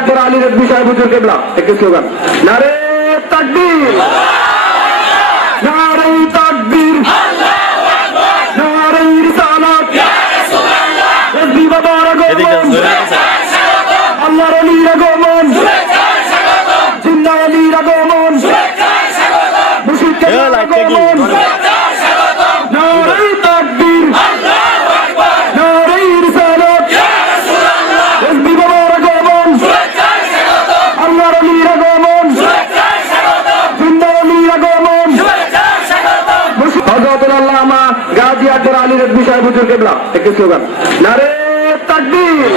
আকবর আলীর বিষয় হুজুর কিবলা একটি স্লোগান নারে তাকবীর নারে তাকবীর নারে রিসালাত তাসবিহ বাবার আগমন আল্লাহর ওলির আগমন জিন্দা ওলির আগমন মুশরিকদের আগমন নারে তাকবীর নারে রিসালাত তাসবিহ বাবার আগমন আল্লাহর ওলির আগমন জিন্দা ওলির আগমন হযরতুল আল্লামা গাজী আকবর আলীর বিষয় হুজুর কিবলা একটি স্লোগান নারে তাকবীর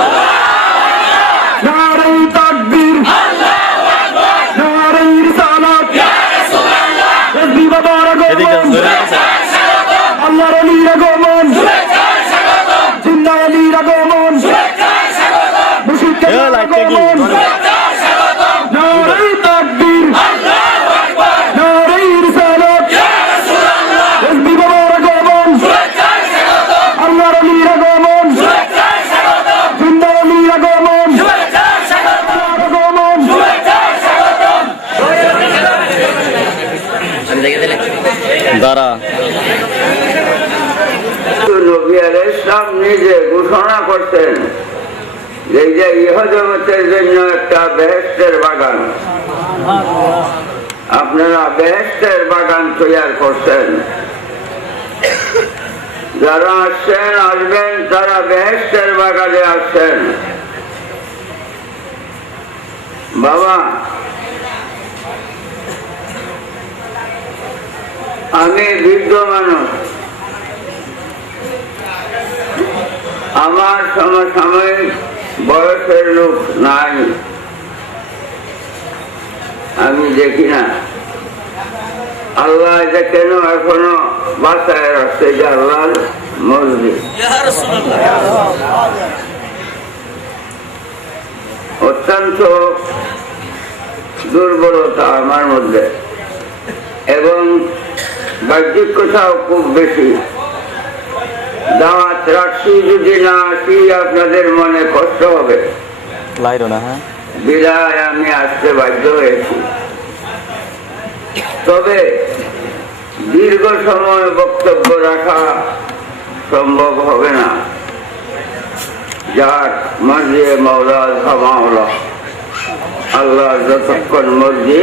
নারে তাকবীর নারে রিসালাত তাসবিহ বাবার আগমন আল্লাহর ওলির আগমন জিন্দা ওলির আগমন মুশরিকদের আগমন নারে তাকবীর নারে রিসালাত তাসবিহ বাবার আগমন আল্লাহর ওলির আগমন জিন্দা ওলির আগমন দাঁড়া নবী আলাইহিস সালাম নিজে ঘোষণা করতেন যে ইহজগতের জন্য একটা বেহেশতের বাগান, আপনারা বেহেশতের বাগান তৈরি করছেন, যারা আসছেন আসবেন তারা বেহেশতের বাগানে আসছেন। বাবা, আমি বৃদ্ধ মানুষ, আমার সমসাময়িক বয়সের লোক নাই, আমি দেখি না। আল্লাহ এটা কেন এখনো বাঁচায় রাখছে, যে আল্লাহর মসজিদ। অত্যন্ত দুর্বলতা আমার মধ্যে এবং বাহ্যিক কথাও খুব বেশি। দাওয়াত রাখছি, যদি না আসি আপনাদের মনে কষ্ট হবে, বিদায় আমি আসতে বাধ্য হয়েছি। তবে দীর্ঘ সময় বক্তব্য রাখা সম্ভব হবে না। যার মর্জি মাওলা মাওলা, আল্লাহ যতক্ষণ মর্জি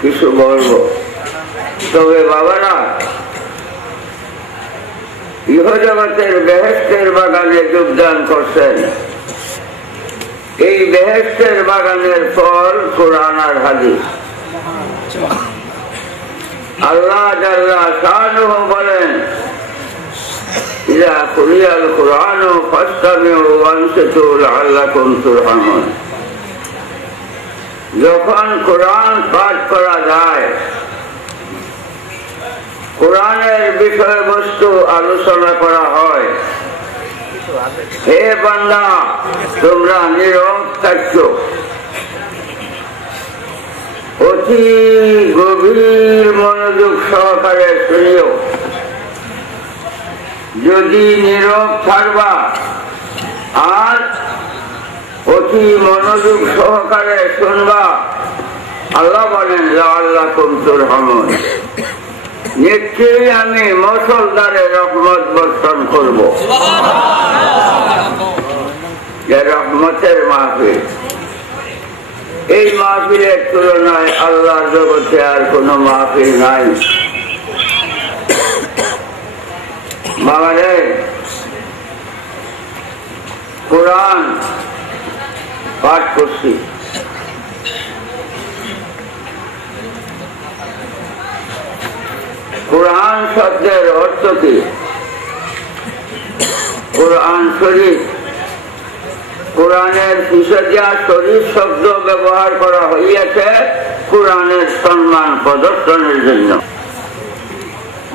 কিছু বলবো। তবে বাবারা, ইহজগতের বেহেশতের বাগানে যোগদান করছেন। এই বেহেশতের বাগানের ফল কোরআন আর হাদিস। আল্লাহ জাল্লা শানুহু বলেন, ইযা কুরিয়াল কুরআনু ফাসতামিউ ওয়ানসিতু লাআল্লাকুম তুরহামুন। যখন কোরআন পাঠ করা যায়, কোরআনের বিষয়বস্তু আলোচনা করা হয়, হে বান্দা তোমরা নীরব থাকছো, অতি গভীর মনোযোগ সহকারে শুনিও। যদি নীরব থাকবা আর অতি মনোযোগ সহকারে শুনবা, আল্লাহ বলেন লাআল্লাকুম তুরহামুন, নিশ্চয়ই আমি মুসলদারে রহমত বর্ষণ করব। রহমতের মাহফিল, এই মাহফিলের তুলনায় আল্লাহর জগতে আর কোন মাহফিল নাই। বাবারে, কোরআন পাঠ করছি, কোরআন শব্দের অর্থ কি? কোরআন শরীফ। কোরআনের পিছনে শরীফ শব্দ ব্যবহার করা হইয়াছে কোরআনের সম্মান প্রদর্শনের জন্য।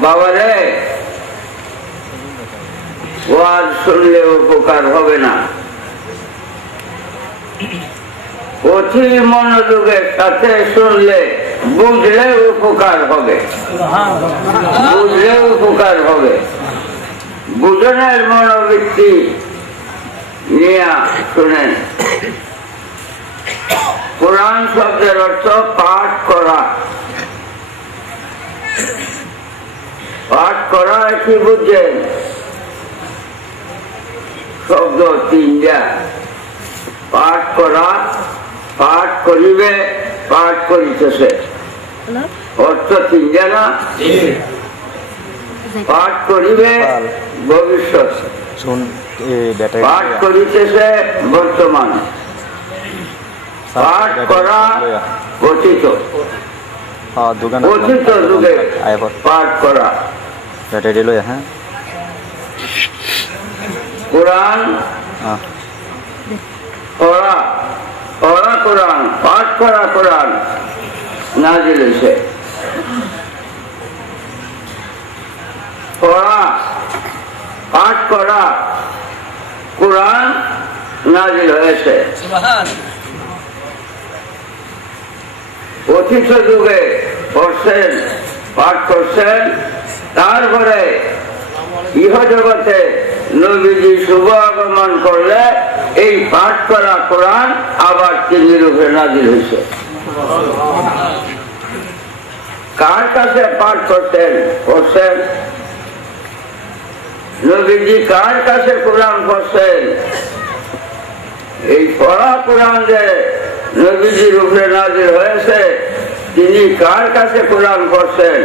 বাবারে, ওয়াজ শুনলে উপকার হবে না, অতি মনোযোগের সাথে শুনলে বুঝলে উপকার হবে, বুঝলে উপকার হবে। বুঝনের মনোবৃত্তি নিয়ে শুনেন। কোরআন শব্দের অর্থ পাঠ করা। পাঠ করা কি বুঝছেন? শব্দ তিনটা। পাঠ করা, পাঠ করিবে, পাঠ করিতেছে, অর্থ তিনটা না? পাঠ করিবে ভবিষ্যৎ, পাঠ করিতেছে বর্তমান, পাঠ করা অতীত, অতীত যুগে পাঠ করা। কোরআন পড়া, পড়া কোরআন, পাঠ করা কোরআন নাজিল হয়েছে। পড়া, পাঠ করা কোরআন নাজিল হয়েছে। অতীত যুগে পড়ছেন, পাঠ করছেন, তারপরে ইহ জগতে নবীজি শুভ আগমন করলে এই পাঠ করা কোরআন আবার তিনি রূপে নাজিল হয়েছে। কার কাছে পাঠ করতেন, পড়ছেন? নবীজি কার কাছে কোরআন পড়ছেন? এই পড়া কোরআন যে নবীজি রূপে নাজিল হয়েছে, তিনি কার কাছে কোরআন পড়ছেন?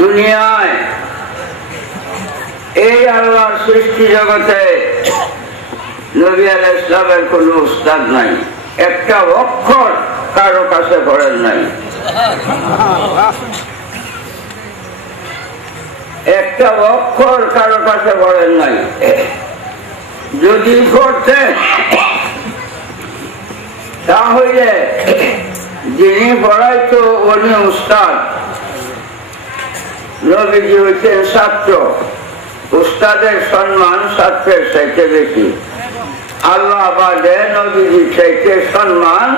দুনিয়ায় এই আল্লাহর সৃষ্টি জগতে নবী আলাইহিস সালামের কোন উস্তাদ নাই, একটা অক্ষর কারো কাছে পড়েন নাই, একটা অক্ষর কারো কাছে পড়েন নাই। যদি পড়তেন তাহলে যিনি পড়াইতো উনি উস্তাদ, নবীজি হচ্ছেন ছাত্র। উস্তাদের সম্মান ছাত্রের চাইতে বেশি। আল্লাহ বাদে নবীজির চাইতে সম্মান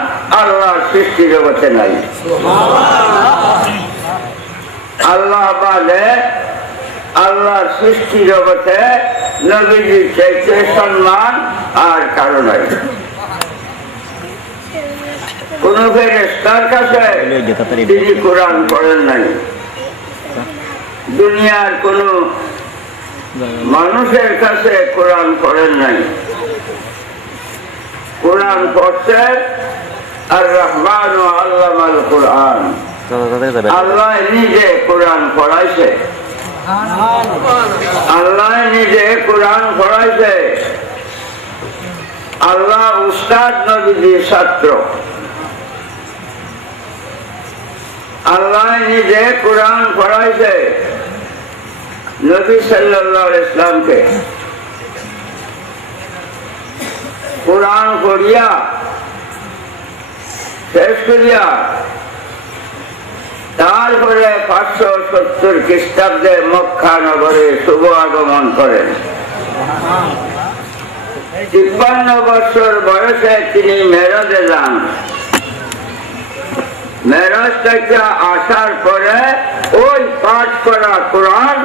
আল্লাহর সৃষ্টি জগতে নাই। আল্লাহ বাদে আল্লাহর সৃষ্টি জগতে নবীজির চাইতে সম্মান আর কারো নাই। কোন ফেরেশতার কাছে তিনি কোরআন পড়েন নাই, দুনিয়ার কোন মানুষের কাছে কোরআন পড়েন নাই। কোরআন পড়ছেন আর রহমান ও আল্লামাল কোরআন, আল্লাহ নিজে কোরআন পড়াইছে, আল্লাহ নিজে কোরআন পড়াইছে। আল্লাহ উস্তাদ, নবীজির ছাত্র। আল্লাহ নিজে কোরআন পড়াইছে নবী সাল্লাল্লাহু আলাইহি ওয়াসাল্লামকে। কোরআন পড়িয়া শেষ করিয়া তারপরে 570 খ্রিস্টাব্দে মক্কা নগরে শুভ আগমন করেন। 53 বছর বয়সে তিনি মেরাজে যান। মেরাজ থেকে আসার পরে ওই পাঠ করা কোরআন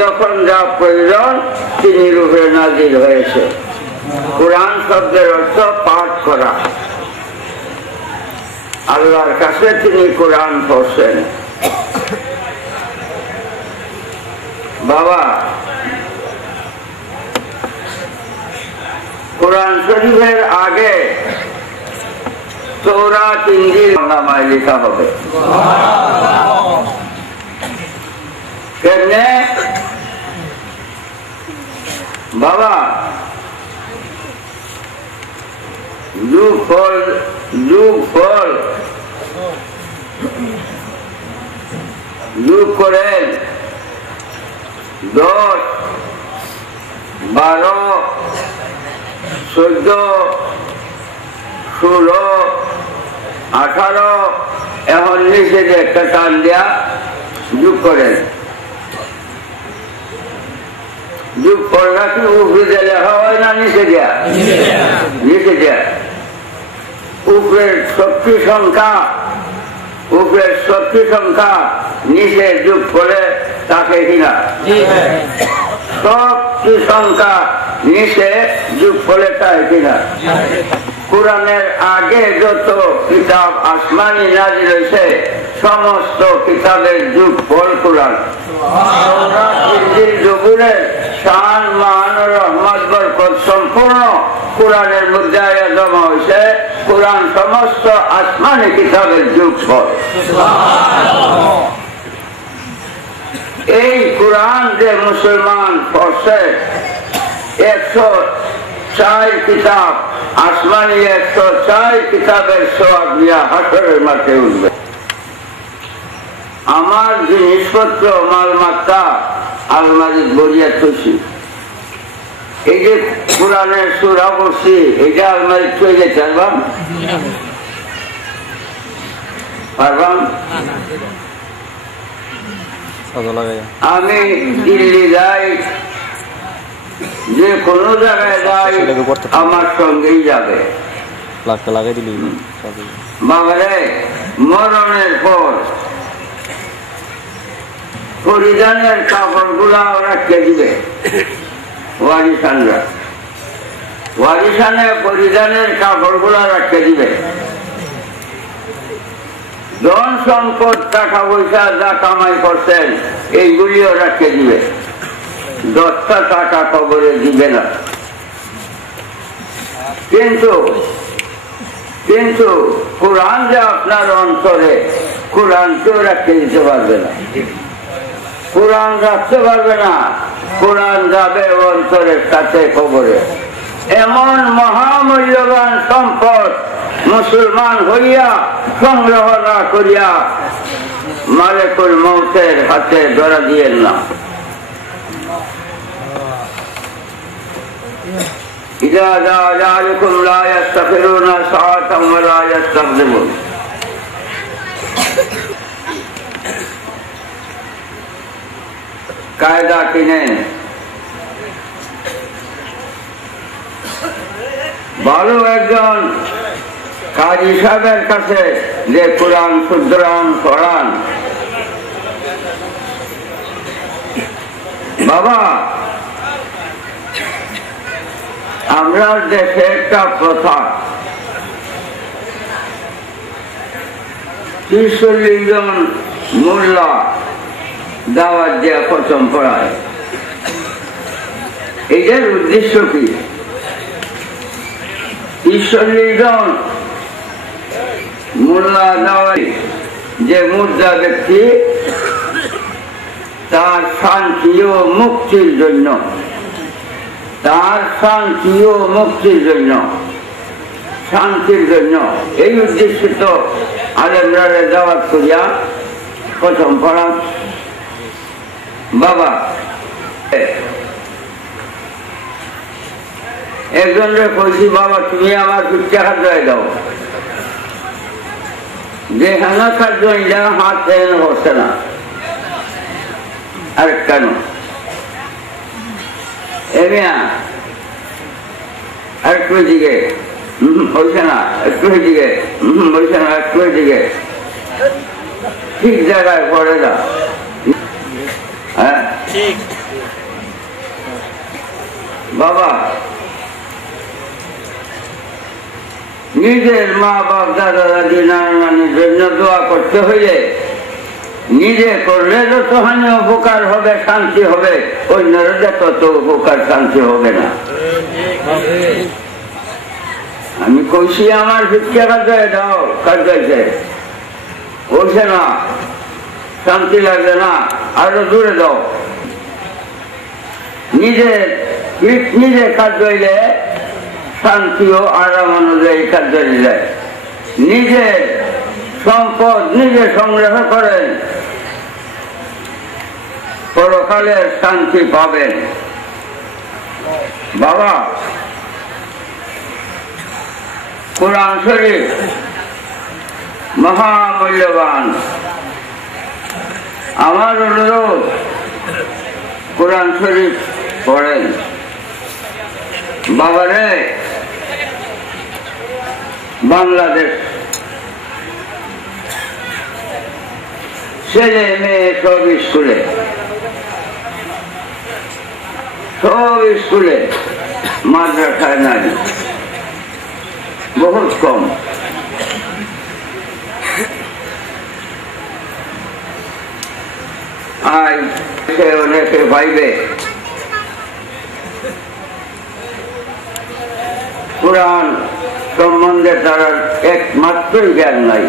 যখন যা প্রয়োজন তিনি রূপে নাজিল হয়েছে। কোরআন শব্দের অর্থ পাঠ করা। আল্লাহর কাছে তিনি কোরআন পড়ছেন। বাবা, কোরআন শরীফের আগে তৌরাত ইনজিল নামায় লেখা হবে। কেমনে? বাবা, যুগ ফল যুগ করেন 10, 12, 14, 16, 18 এখন নিচে যে একটা টান দেয়া যুগ করেন। যুগ করলা কি উপরে দিলে হয় না নিচে দেয়া? নিচে দেয়া। উপরের শক্তি সংখ্যা নিচে যুগ করে তাকে কিনা শক্তি সংখ্যা নিচে যুগ ফলে তাই কিনা কোরআনের আগে যত কিতাব আসমানি নাজিল হয়েছে সমস্ত কিতাবের যুগ ফল কোরআন। জবুরের শান মান রহমত বরকত সম্পূর্ণ কোরআনের মধ্যে জমা হয়েছে। কোরআন সমস্ত আসমানি কিতাবের যুগ ফল। এই কোরআন যে মুসলমান পড়ছে 104 কিতাব আসমানি 104 কিতাবের সওয়াব নিয়ে হাসরের মাঠে উঠবে। আমার জিনিসপত্র মালমাত্রা আলমারি বরিয়া খুশি। এই যে কোরআনের সূরা পড়ছি এটা আলমারি চলে পারবাম পারবাম। আমি দিল্লি যাই যে কোনো জায়গায় যাই আমার সঙ্গেই যাবে। বাবারে মরণের পর পরিধানের কাপড় গুলা ওরা কে দিবে? ওয়ারিসানরা। ওয়ারিসানে পরিধানের কাপড় গুলা রাখতে দিবে। ধন সম্পদ টাকা পয়সা যা কামাই করছেন এইগুলিও রাখতে দিবে। 10টা টাকা কবরে দিবে না। কিন্তু কোরআন যে আপনার অন্তরে, কোরআন কেউ রাখতে দিতে পারবে না। কোরআন রাখতে পারবে না। কোরআন যাবে অন্তরের সাথে কবরে। এমন মহামূল্যবান সম্পদ মুসলমান হইয়া সংগ্রহ না করিয়া মালিকুল মউতের হাতে ধরা দিয়েন না। ইযা জাআলাকুম লা ইস্তাখিরুনা সাআতাম ওয়া লা ইস্তাকদিমুন। কায়দা কিনে ভালো একজন কাজী সাহেবের কাছে যে কোরআন শুদ্ধরান করান। বাবা, আমরা দেশে একটা প্রথা 30-40 জন মোল্লা দাওয়াত দেওয়া প্রথম পড়ায়। এটার উদ্দেশ্য কি? 30-40 জন মোল্লা দাওয়াত যে মুর্দা ব্যক্তি তার শান্তি ও মুক্তির জন্য, তার শান্তি ও মুক্তির জন্য, শান্তির জন্য এই উদ্দেশ্য তো আলেমরা দাওয়াত করিয়া প্রথম পড়া। বাবা, একজনকে কইছি বাবা তুমি আমার 50 টাকা দিয়ে দাও। যে হানা কার্য হাত হচ্ছে না। আর কেন এমিয়া একটু দিকে বলছে না, একটু দিকে বলছে না, একটু দিকে ঠিক জায়গায় পড়ে না। হ্যাঁ বাবা, নিজের মা বাপ দাদা দাদি নানা নানির জন্য দোয়া করতে হইলে নিজে করলে যতখানি উপকার হবে, শান্তি হবে, অন্যরা তত উপকার শান্তি হবে না। আমি কইছি আমার 50 টাকা দিয়ে দাও, কাজ যাইছে বলছে না, শান্তি লাগবে না, আরো দূরে দাও। নিজে কাজ হইলে শান্তি ও আরাম অনুযায়ী কাজ যায়। নিজের সম্পদ নিজে সংগ্রহ করেন, পরকালের শান্তি পাবেন। বাবা, কোরআন শরীফ মহামূল্যবান। আমার অনুরোধ কোরআন শরীফ পড়েন। বাবারে, বাংলাদেশ ছেলে মেয়ে সব স্কুলে মাদ্রাসায় নাই, বহুত কম। আজ অনেকে ভাইবে কোরআন সম্বন্ধে তার একমাত্রই জ্ঞান নাই।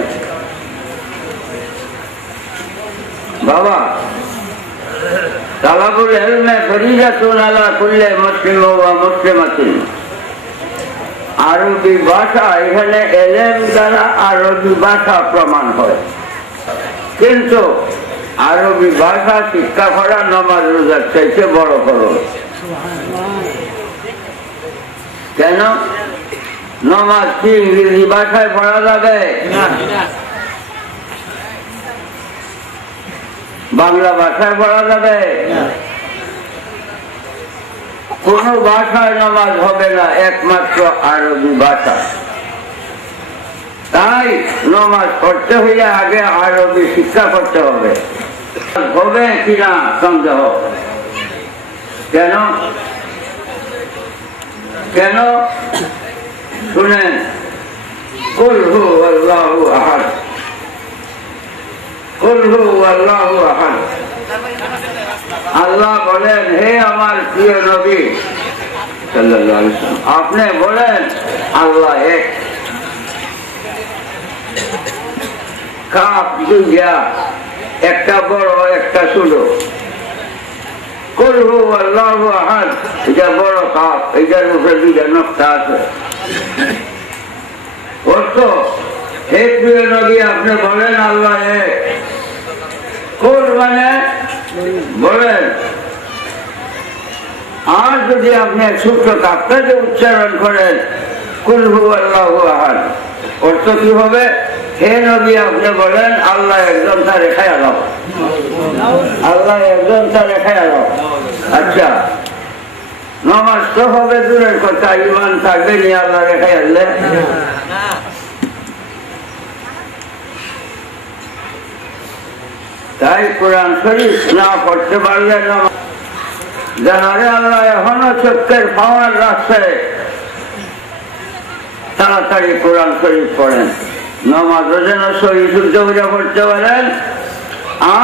বাবা, তালাবুল ইলমে ফরিজাতুন আলা কুল্লি মুসলিম ওয়া মুসলিমাতিন। আরবি ভাষা, এখানে এলেম দ্বারা আরবি ভাষা প্রমাণ হয়, কিন্তু আরবি ভাষা শিক্ষা করা নামাজ রোজার চাইতে বড় খরচ। কেন? নামাজ কি ইংরেজি ভাষায় পড়া যাবে? বাংলা ভাষায় পড়া যাবে? কোন ভাষায় নামাজ হবে না, একমাত্র আরবি ভাষা। তাই নামাজ পড়তে হইলে আগে আরবি শিক্ষা করতে হবে। হবে কিনা সন্দেহ। কেন? কেন শুনেন, কুল হু আল্লাহু আহাদ, কুল হু আল্লাহু আহাদ। আল্লাহ বলেন, হে আমার প্রিয় নবী সাল্লাল্লাহু আলাইহি ওয়াসাল্লাম, আপনি বলেন আল্লাহ এক। কাপ দুইটা, একটা বড় একটা ছোট। কুল হু আল্লাহু আহাদ, এটা বড় কাপ, এটার উপরে দুইটা নকশা আছে। অর্থ, হে প্রিয় নবী আপনি বলেন আল্লাহ এক। কুল মানে বলেন। আর যদি আপনি ছোট্ট কাপটাকে উচ্চারণ করেন কুল হু আল্লাহু আহাদ, অর্থ কি হবে? হে নবী আপনি বলেন আল্লাহ একজন, তার রেখায় আল্লাহ, আল্লাহ একজন, তার রেখায় আল্লাহ। আচ্ছা, নামাজ তো হবে দূরের কথা, ইমান থাকবে নি আল্লাহ রেখায় আল্লাহ? তাই কোরআন শরীফ না পড়তে পারলে নামাজ জানারে আল্লাহ এখনো চোখের পাওয়ার রাখছে, তাড়াতাড়ি কোরআন শরীফ পড়েন, নামাজও যেন সহি শুদ্ধ করে পড়তে পারেন।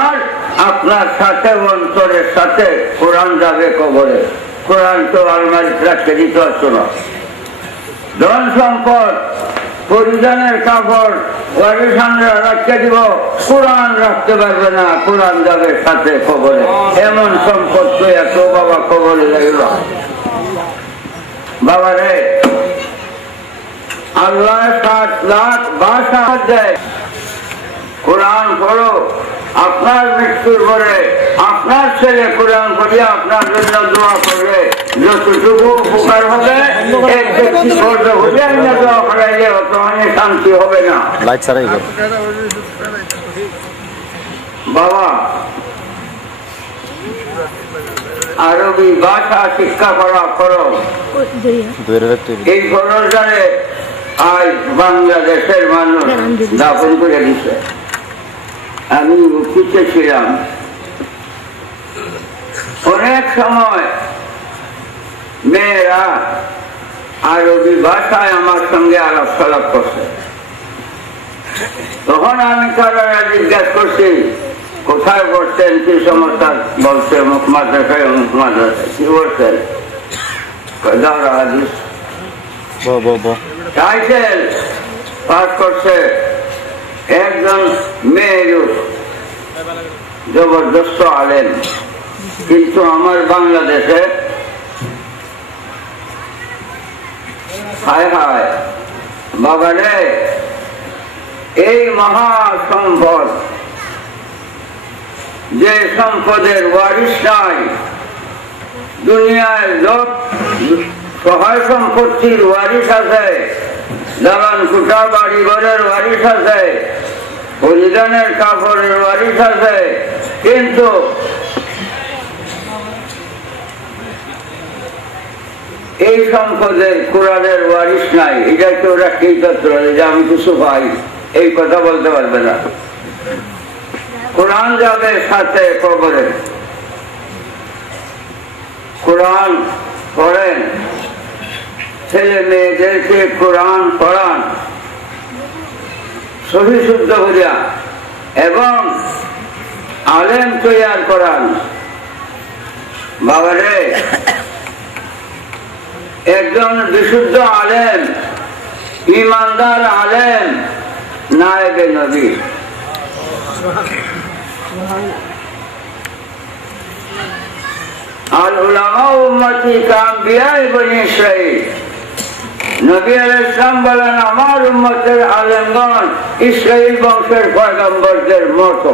আর আপনার সাথে অন্তরের সাথে কোরআন যাবে কবরে। কোরআন তো আলমারিতে রাখতে দিতে হতো না। ধন সম্পদ, পরিধানের কাপড় ওয়ারিসানরা রাখতে দিব, কোরআন রাখতে পারবে না, কোরআন যাবে সাথে কবরে। এমন সম্পদ তো এত বাবা কবরে যাইল। বাবা রে, আল্লাহ 7 লাখ ভাষা দেয়। কোরআন পড়ো, আপনার মৃত্যুর পরে আপনার ছেলে কোরআন পড়িয়া আপনার জন্য দোয়া করবে, যতটুকু উপকার হবে দোয়া করাইলে অত অনেক শান্তি হবে না। বাবা, আরবি ভাষা শিক্ষা করা খরচ। এই খরচে আজ বাংলাদেশের মানুষ দাপন করে দিচ্ছে। আমি উঠিতে ছিলাম, অনেক সময় মেয়েরা আরবি ভাষায় আমার সঙ্গে আলাপ সালাপ করছে। তখন আমি তারা জিজ্ঞাসা করছি কোথায় পড়ছেন, কি সমস্যা? বলছে মুখ মাদ্রাসায়, মুখ মাদ্রাসায়। কি বলছেন? টাইটেল পাস করছে একজন মেয়ের জবরদস্ত আলেম। কিন্তু আমার বাংলাদেশে হায় হায় বাবা রে, এই মহা সম্পদ, যে সম্পদের ওয়ারিশ নাই দুনিয়ায়, লোক সহায় সম্পত্তির ওয়ারিশ আছে, দালান কুটা বাড়ি ঘরের ওয়ারিশ আছে, পরিধানের কাপড়ের ওয়ারিশ আছে, কিন্তু এই সম্পদের কোরআনের ওয়ারিশ নাই। এটা তো ওরা কি তত্ত্ব যে আমি কিছু পাই, এই কথা বলতে পারবে না। কোরআন যাবে সাথে কবরে। কোরআন পড়েন, ছেলে মেয়েদেরকে কোরআন পড়ান সহি শুদ্ধ করিয়া এবং আলেম তৈয়ার করান। বাবারে, একজন বিশুদ্ধ আলেম, ইমানদার আলেম নায়েবে নবী। আর উলামা উম্মতি কাম্বিয়া বনি ইসরাঈল। নবী আলাইহিস সালাম বলেন, আমার উম্মতের আলেমগণ ইসরাঈল বংশের পয়গম্বরদের মতো।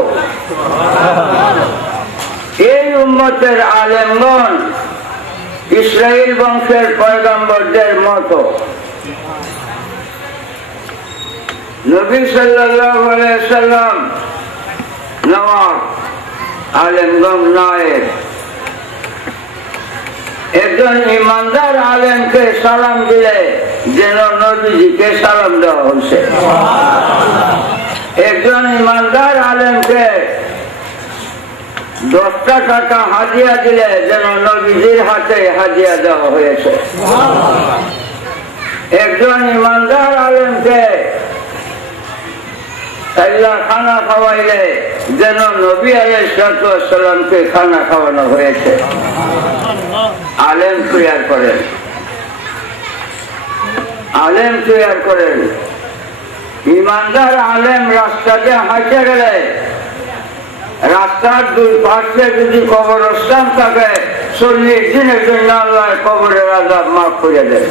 এই উম্মতের আলেমগণ ইসরাঈল বংশের পয়গম্বরদের মতো। নবী সাল্লাল্লাহু আলাইহি ওয়াসাল্লাম নওয়াব, আলেমগণ নায়েব। একজন ইমানদার আলেমকে সালাম দিলে যেন নবীজিকে সালাম দেওয়া হচ্ছে। একজন ইমানদার আলেমকে 10 টাকা হাদিয়া দিলে যেন নবীজির হাতে হাদিয়া দেওয়া হয়েছে। একজন ইমানদার আলেমকে খানা খাওয়াইলে যেন নবী আলাইহিস সালামকে খানা খাওয়ানো হয়েছে। আলেম তৈয়ার করেন, আলেম তৈয়ার করেন। ইমানদার আলেম রাস্তাতে হাঁটে গেলে রাস্তার 2 পাশে যদি কবরস্থান থাকে 40 দিনের জন্য আল্লাহ কবরের আযাব মাফ করে দেন।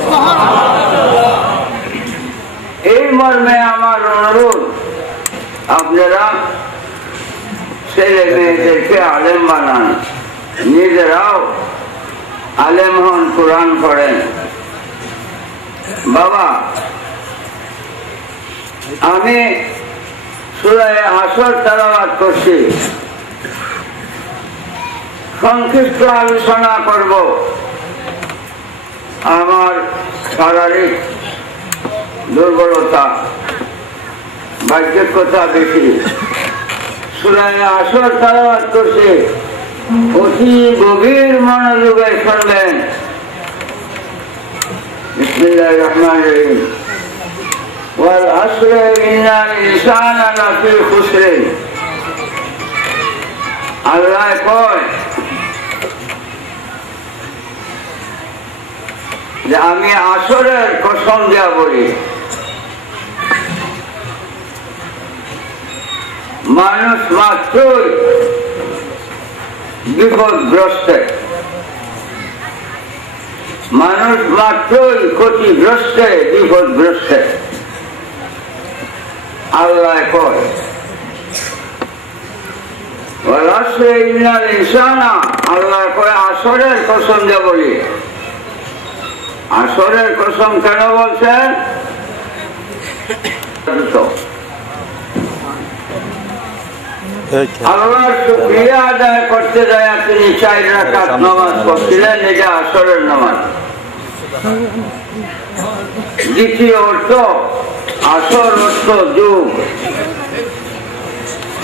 এই মর্মে আমার অনুরোধ, আপনারা ছেলে মেয়েদেরকে আলেম বানান, নিজেরাও আলেম হন, কোরআন পড়েন। বাবা, আমি সূরা হাসর তেলাওয়াত করছি, সংক্ষিপ্ত আলোচনা করব। আমার শারীরিক দুর্বলতা, বাহ্যিক কথা বেশি। সূরা হাসর তেলাওয়াত করছি, অতি গভীর মনোযোগে শুনবেন। বিসমিল্লাহির রহমানির রহিম। ওয়াল আসর ইন্নাল ইনসানা লাফি খুসর। আল্লাহ কয় যে আমি আসরের কসম দিয়া বলি, মানুষ মাত্রই বিপদগ্রস্ত, মানুষ মাত্রই ক্ষতিগ্রস্ত, বিপদগ্রস্ত। আল্লাহ কয় আল্লাহ কয় আসরের কসম দিয়ে বলি। আসরের কসম কেন বলছেন? আল্লাহর শুকরিয়া আদায় করতে যায় তিনি 4 রাকাত নামাজ পড়ছিলেন, এটা আসরের নামাজ। দ্বিতীয় অর্থ, আসর অর্থ যুগ,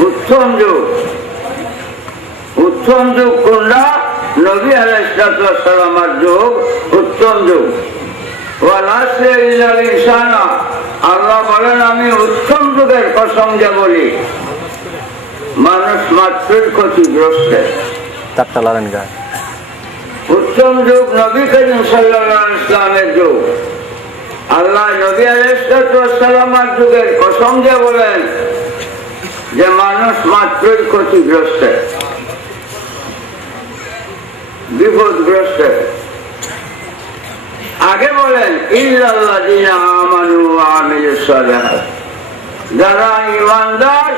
উত্তম যুগ। উত্তম যুগ কোনটা? নবী আলাইহিস সালামের যুগ উত্তম যুগ। ওয়াল আসর ইন্নাল ইনসানা, আল্লাহ বলেন আমি উত্তম যুগের কসম দিয়ে বলি, মানুষ মাত্রই ক্ষতিগ্রস্ত। উত্তম যুগ নবী করিম সাল্লাল্লাহু আলাইহি ওয়াসাল্লামের যুগ। আল্লাহ নবী আলাইহিস সালামের যুগের কসম দিয়ে বলেন যে মানুষ মাত্রই ক্ষতিগ্রস্ত, বিপদগ্রস্ত। আগে বলেন ইল্লাল্লাযীনা আমানু ওয়া আমিলুস সালিহাত, যারা ইমানদার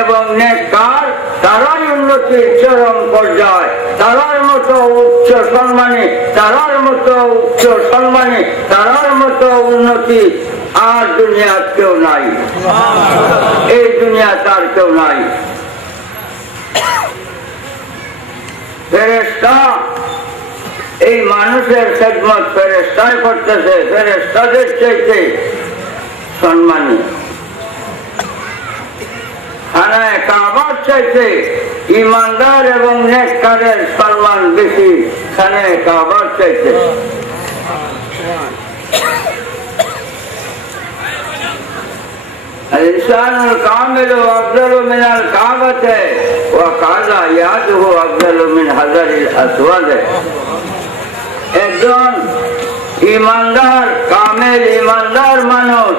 এবং নেককার তারাই উন্নতির চরম পর্যায়, তারার মতো উচ্চ সম্মানী, তারার মতো উচ্চ সম্মানী, তারার মতো উন্নতি আর দুনিয়ার কেউ নাই, এই দুনিয়া তার কেউ নাই। ফেরেশতা এই মানুষের খেদমত ফেরেশতাই করতেছে, ফেরেশতাদের চাইতে সম্মানী। খানায়ে কাবার চাইতে ইমানদার এবং নেককারের সম্মান বেশি খানায়ে কাবার চাইতে। লিসানুল কামিলু আফদালু মিনাল কাবাতে ওয়া কাযা ইয়াদুহু আফদালু মিন হাজারিল আসওয়াদ। একজন ইমানদার কামেল ইমানদার মানুষ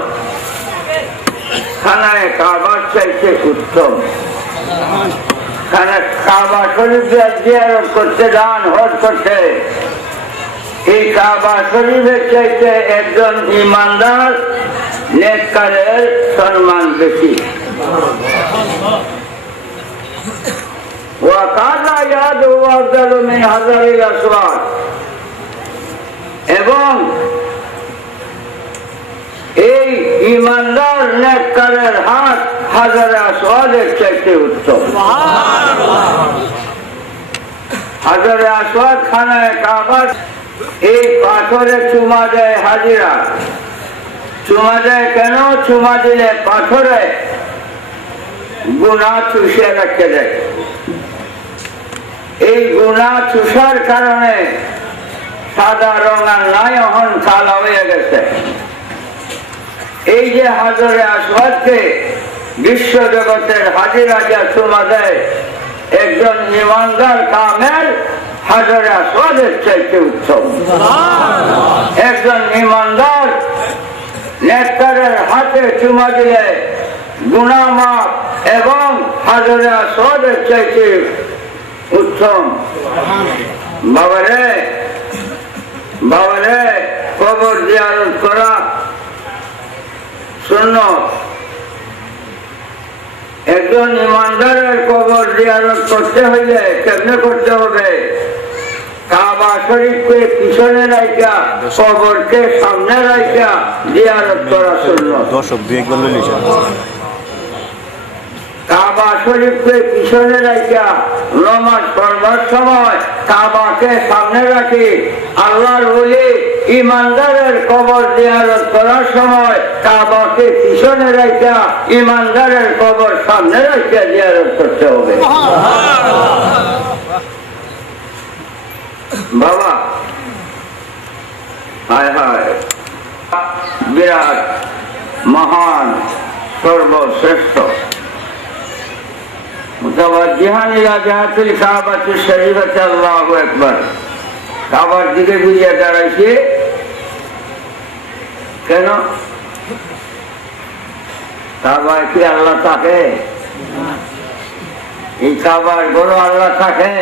খানায় কাবার চাইতে উত্তম। কাবা শরীফের জিয়ারত করতে যান, হজ করতে, এই কাবা শরীফের চাইতে একজন ইমানদার নেককারের সম্মান বেশি। এবং এই ইমানদার নেককারের হাত হাজারে আসওয়াদের চাইতে উত্তম। হাজারে আসওয়াদ খানায় কাবার এই পাথরে চুমা দেয় হাজিরা। চুমা দেয় কেন? চুমা দিলে পাথরে গুনাহ চুষে রাখতে দেয়। এই গুনাহ চুষার কারণে সাদা রং আর নাই, এখন কালো হয়ে গেছে। এই যে হাজারে আসওয়াদকে বিশ্ব জগতের হাজিরা যা চুমা দেয়, একজন ইমানদার কামেল হাজারে আসওয়াদের চাইতে উত্তম। একজন ইমানদার নেককারের হাতে চুমা দিলে গুনাহ মাফ এবং হাজারে আসওয়াদের চাইতে উত্তম। বাবারে বাবারে, কবর জিয়ারত করা সুন্নাত। একজন ইমানদারের কবর জিয়ারত করতে হইলে কেমনে করতে হবে? কাবা শরীফকে পিছনে রাখা, কবরকে সামনে রাখা জিয়ারত করা সুন্নাত। কাবা শরীফকে পিছনে রাখা নামাজ পড়বার সময় কাবাকে সামনে রাখি। আল্লাহর ওলি ইমানদারের কবর জিয়ারত করার সময় কাবাকে পিছনে রাখা ইমানদারের কবর সামনে রাখা জিয়ারত করতে হবে। বাবা হায় হায়, বিরাট মহান সর্বশ্রেষ্ঠ মুতাওয়াজ্জিহান ইলা জিহাতিল কাবাতিশ শরীফাতি আল্লাহু আকবার। কাবার দিকে ফিরে দাঁড়াইছে কেন? কাবায় কি আল্লাহ থাকে? এই কাবার বড় আল্লাহ থাকে?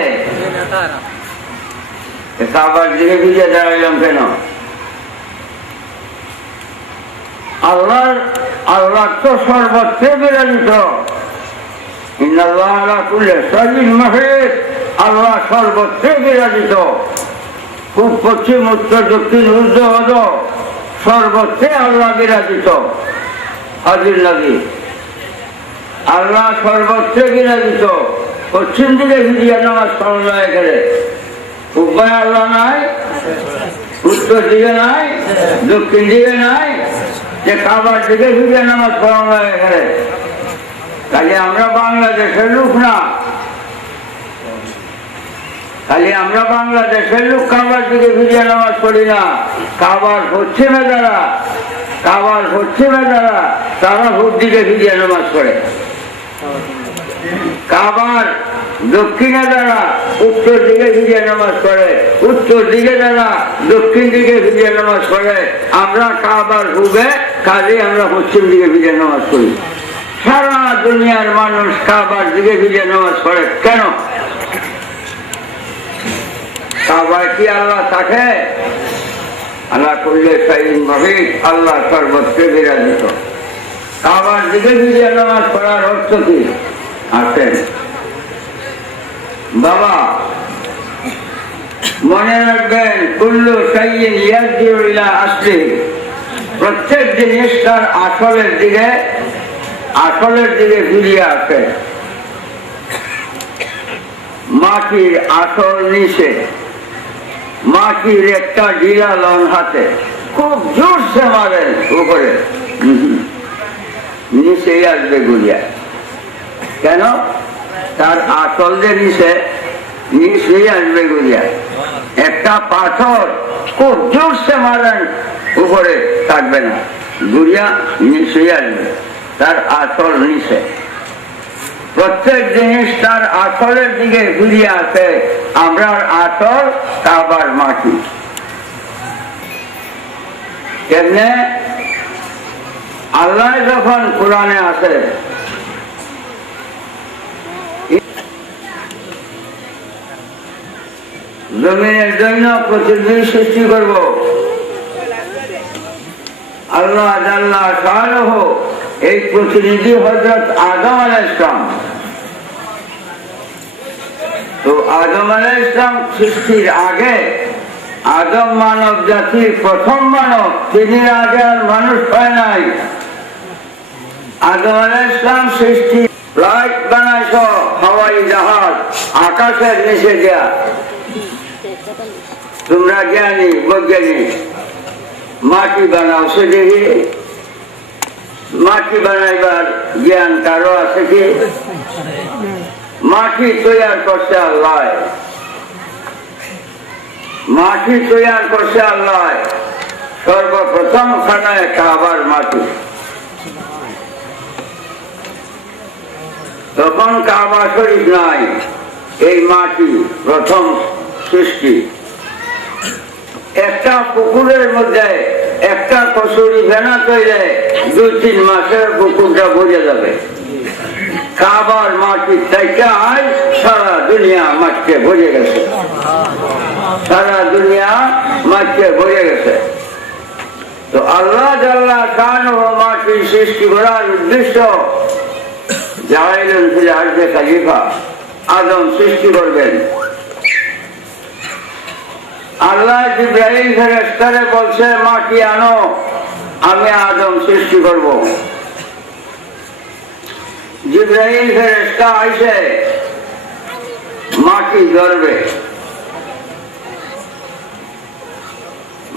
কাবার দিকে ফিরে দাঁড়াইলাম কেন? আল্লাহ তো সর্বত্র বিরাজিত। আল্লাহ সর্বত্র বিরাজিত। পূব পশ্চিম উত্তর দক্ষিণ ঊর্ধ্ব সর্বত্রে আল্লাহ বিরাজিত। হাজির লাগি আল্লাহ সর্বত্রে বিরাজিত। পশ্চিম দিকে ফিরিয়া নামাজ পড়া গেলে উপায় আল্লাহ নাই, উত্তর দিকে নাই, দক্ষিণ দিকে নাই, যে কাবার দিকে ফিরিয়া নামাজ পড়ানো গেলে। খালি আমরা বাংলাদেশের লোক না, খালি আমরা বাংলাদেশের লোক কাবার দিকে ফিরিয়ে নামাজ পড়ি না। কাবার পশ্চিমে যারা, কাবার পশ্চিমে যারা, তারা পূব দিকে ফিরিয়ে নামাজ পড়ে। কাবার দক্ষিণে যারা উত্তর দিকে ফিরিয়ে নামাজ পড়ে, উত্তর দিকে যারা দক্ষিণ দিকে ফিরিয়ে নামাজ পড়ে। আমরা কাবার পূবে, কাজে আমরা পশ্চিম দিকে ফিরিয়ে নামাজ পড়ি। সারা দুনিয়ার মানুষ কাবার দিকে ফিরে নামাজ পড়ে কেন? কাবায় কি আল্লাহ থাকে? আল্লাহ করলে ভাবে আল্লাহ সর্বত্র বিরাজিত। কাবার দিকে ফিরে নামাজ পড়ার অর্থ কি আছেন? বাবা মনে রাখবেন, কুল্লু শাইইন ইয়ারজিউ ইলা আসলিহি। প্রত্যেক জিনিস তার আসলের দিকে ফিরিয়ে আসে। মাটির আসল নিচে, মাটির একটা ঢিলা লং হাতে খুব জোরসে মারেন উপরে, নিচেই আসবে গুলিয়া। কেন? তার আসল যে নিচেই আসবে গুলিয়া। একটা পাথর খুব জোরসে মারেন উপরে থাকবে না, গুলিয়া নিচেই আসবে। তার আসল নিচে। প্রত্যেক জিনিস তার আসলের দিকে ফিরিয়ে আসে। আমরা আসল কাবার মাটি। কেমনে? আল্লাহ যখন কোরআনে আসে জমিনের জন্য প্রতিনিধি সৃষ্টি করব, আল্লাহ জাল্লা শাআনুহু এই প্রতিনিধি হযরত আদম আলাইহিস সালাম। তো আদম আলাইহিস সালাম সৃষ্টির আগে আদম মানব জাতির প্রথম মানব, তিনি আগে আর মানুষ হয় নাই। আদম আলাইহিস সালাম সৃষ্টি ফ্লাইট বানাইছ, হাওয়াই জাহাজ আকাশের নিচে দেয়া। তোমরা জ্ঞানী বৈজ্ঞানিক, মাটি বানাও সে দেখি, মাটি বানাইবার জ্ঞান কারো আছে কি? মাটি তৈরি করছে আল্লাহ, মাটি তৈরি করছে আল্লাহ। সর্বপ্রথম খানায় কাবার মাটি, তখন কাবা শরীফ নাই, এই মাটি প্রথম সৃষ্টি। একটা পুকুরের মধ্যে একটা কসুরি ভেনা তৈরি 2-3 মাসের পুকুরটা ভরে যাবে। কাবার মাটি থেকে সারা দুনিয়া মাটিতে ভরে গেছে, সারা দুনিয়া মাটিতে ভরে গেছে। তো আল্লাহ জাল্লা শাআনুহু মাটি সৃষ্টি করার উদ্দেশ্য জাইলুন ফিল আরদি খলিফা, আদম সৃষ্টি করবেন। আল্লাহ জিবরাইল ফেরেশতারে বলছে মাটি আনো, আমি আদম সৃষ্টি করব। জিবরাইল ফেরেশতা আইসে মাটি ধরবে,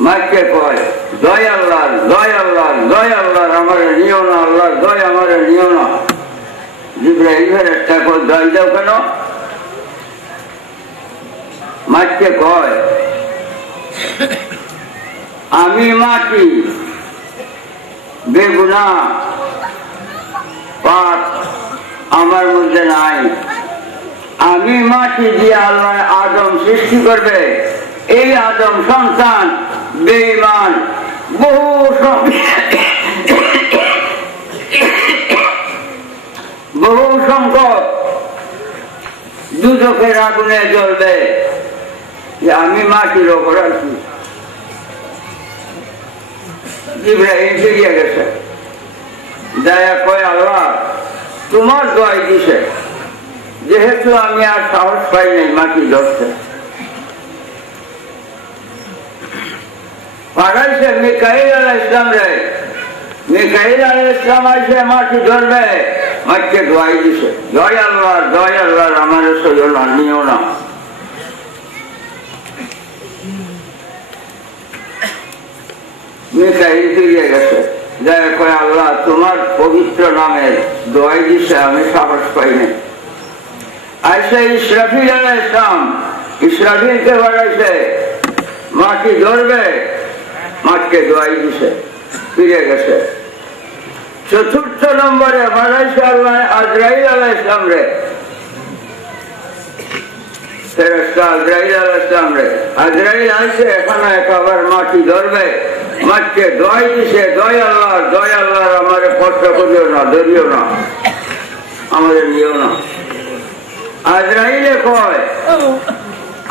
মাকে কয় দয় আল্লাহ, দয় আল্লাহ, দয় আল্লাহ, আমারে নিও না আল্লাহ, দয় আমারে নিও না। জিবরাইল ফেরেশতা কয় দয় দাও কেন? মাকে কয় আমি মাটি, বেগুনাহ পাপ আমার মধ্যে নাই, আমি মাটি দিয়ে আল্লাহ আদম সৃষ্টি করবে। এই আদম সন্তান বেঈমান, বহু সংখ্যক দুজখের আগুনে জ্বলবে। আমি মাটির ওপর আছি। ইব্রাহিম ফিরিয়ে গেছে, দয়া কয় আল্লাহ তোমার দোয়াই দিছে, যেহেতু আমি আর সাহস পাই নাই মাটি ধরছে, পাঠাইছে মিকাইল আলাইহিস সালাম রে। মিকাইল আলাইহিস সালাম আইসে মাটি ধরবে, মাটিকে দোয়াই দিছে, দয় আল্লাহ, দয় আল্লাহ, আমার সইও না, নিও না। মিকাইল ফিরিয়ে গেছে, দয়া কয় আল্লাহ তোমার পবিত্র নামে দোয়াই দিছে, আমি সাহস পাই নাই। আইসে ইসরাফিল আলাইহিস সালাম, ইসরাফিলকে বাড়াইছে, মাটি ধরবে, মাটিকে দোয়াই দিছে, ফিরে গেছে। চতুর্থ নম্বরে বাড়াইছে আল্লাহ আজরাইল আলাইহিস সালাম রে, ফেরেশতা আজরাইল আলাইহিস সালাম রে। আজরাইল আইসে এখানে একবার মাটি ধরবে, মাটিকে দোয়াই দিছে, দয় আল্লাহ, দয় আল্লাহ, আমারে কষ্ট করিও না, ধরিও না, আমাদের নিও না। আজরাইলে কয়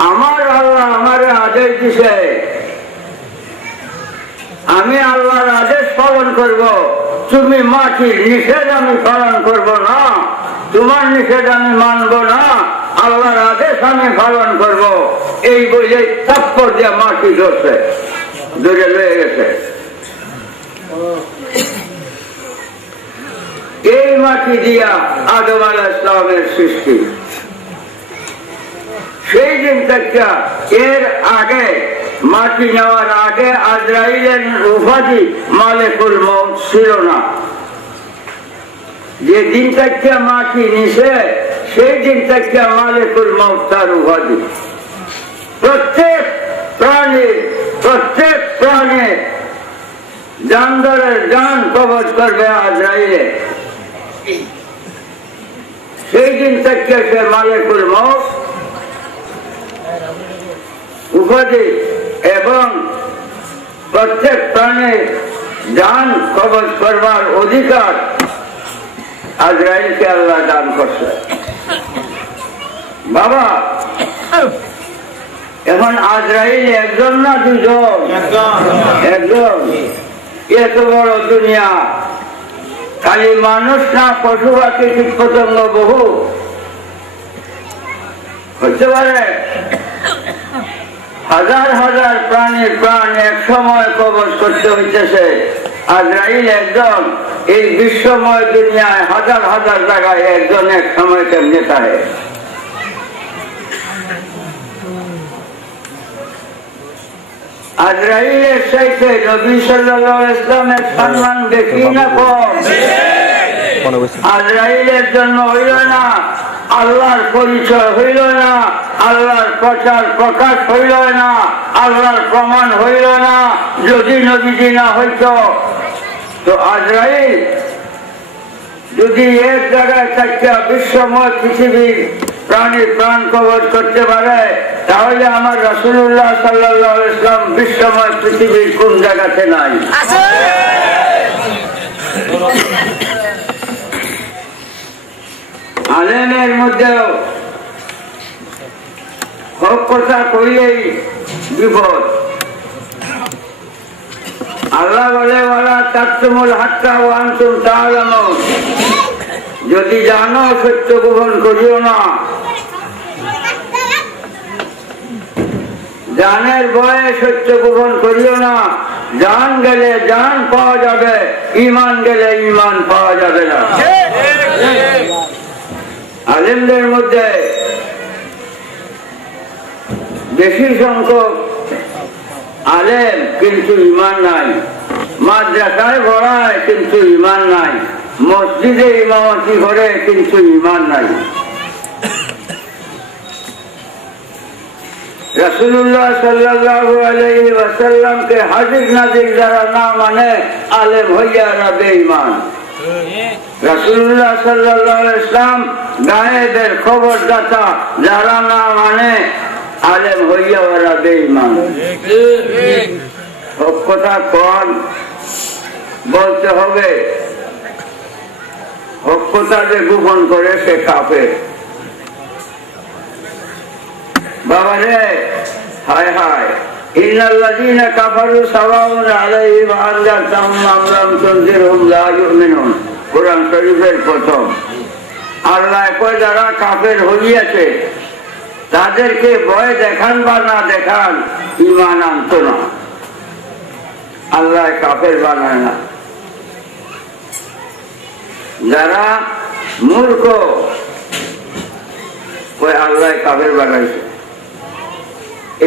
আমার আল্লাহ আমারে আদেশ দিছে, আমি আল্লাহর আদেশ পালন করব, তুমি মাটির নিষেধ আমি পালন করব না, তোমার নিষেধ আমি মানব না, আল্লাহর আদেশ আমি পালন করব। এই বলে থাপ্পড় দিয়ে মাটি ধরছে, ধরে লয়ে গেছে। এই মাটি দিয়া আদম আলাইহিস সালামের সৃষ্টি। সেই দিন থেকে এর আগে মাটি নেওয়ার আগে আজরাইলের উপাধি মালিকুল মউত ছিল না। যে দিন থেকে মাটি নিছে সেই দিন থেকে মালিকুল মউত তার উপাধি। প্রত্যেক প্রাণী জানদারের জান কবজ করবে আজরাইলে। সেই দিন থেকে সে মালিকুল মউত উপাধি এবং প্রত্যেক প্রাণীর জান কবজ করবার অধিকার আজরাইলকে আল্লাহ দান করছে। বাবা, এখন আজরাইল একজন না দুজন? একজন। এত বড় দুনিয়া, খালি মানুষ না পশু পাখি কীট পতঙ্গ বহু হতে পারে। হাজার হাজার প্রাণীর প্রাণ এক সময় কবজ করতে হইতেছে, আজরাইল একজন। এই বিশ্বময় দুনিয়ায় হাজার হাজার জায়গায় একজন এক সময় কেমনে থাকে? আজরাইলের সাথে নবী সাল্লাল্লাহু আলাইহি ওয়াসাল্লামের সম্মান বেশি না কম? আজরাইলের জন্য হইল না, আল্লাহর পরিচয় হইল না, আল্লাহর প্রচার প্রকাশ হইল না, আল্লাহর প্রমাণ হইল না। যদি নবীজি না হইত তো আজরাইল যদি এক জায়গায় থাকতে বিশ্বময় পৃথিবীর প্রাণীর প্রাণ কবজ করতে পারে, তাহলে আমার রাসূলুল্লাহ সাল্লাল্লাহু আলাইহি ওয়াসাল্লাম বিশ্বময় পৃথিবীর কোন জায়গাতে নাই? আলেমের মধ্যেও হক কথা কইলেই বিপদ। আল্লাহ বলে ওয়ালা তাকতুমুল হাক্কা ওয়া আনতুম তা'লামুন, যদি জানো সত্য গোপন করিও না। জানের ভয়ে সত্য গোপন করিও না। জান গেলে জান পাওয়া যাবে, ঈমান গেলে ঈমান পাওয়া যাবে না। আলেমদের মধ্যে বেশি সংখ্যক আলেম কিন্তু ঈমান নাই, মাদ্রাসায় পড়ায় কিন্তু ঈমান নাই, মসজিদে ইমামতি করে কিন্তু ঈমান নাই। রাসূলুল্লাহ সাল্লাল্লাহু আলাইহি ওয়াসাল্লামকে হাজির নাজির যারা না মানে আলেম হইয়া না বেঈমান। রাসূলুল্লাহ সাল্লাল্লাহু আলাইহি ওয়াসাল্লাম গায়েবের খবরদাতা যারা না মানে আলেম হইয়া ওরা বেঈমান। সব কথা কোন বলতে হবে, হক কথা যে গোপন করে সে কাফের। বাবা রে, হায় হায়, ইন্নাল্লাযীনা কাফারু সাওয়াউন আলাইহিম আনজারতাহুম আম লাম তুনজিরহুম লা ইউমিনুন। কোরআন শরীফের প্রথম। আল্লাহ কয় যারা কাফের হইয়াছে তাদেরকে ভয় দেখান বা না দেখান ঈমান আনতো না। আল্লাহ কাফের বানায় না। যারা মূর্খ কয় আল্লাহ কাফের বানাইছে,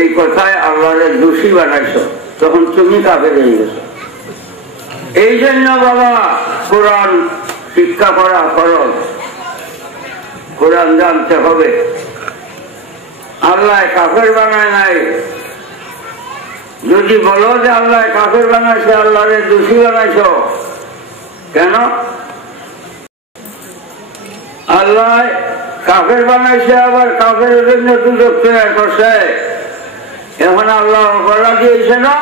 এই কথায় আল্লাহরে দোষী বানাইছো, তখন তুমি কাফের হয়ে গেছো। এই জন্য বাবা কোরআন শিক্ষা করা ফরজ, কোরআন জানতে হবে। আল্লাহ কাফের বানায় নাই। যদি বলো যে আল্লাহ কাফের বানাইছে, আল্লাহরে দোষী বানাইছ কেন? আল্লাহ কাফের বানাইছে, আবার কাফের জন্য দুজক তৈরি করছে। এখন আল্লাহ অপরাধ দিয়েছে না?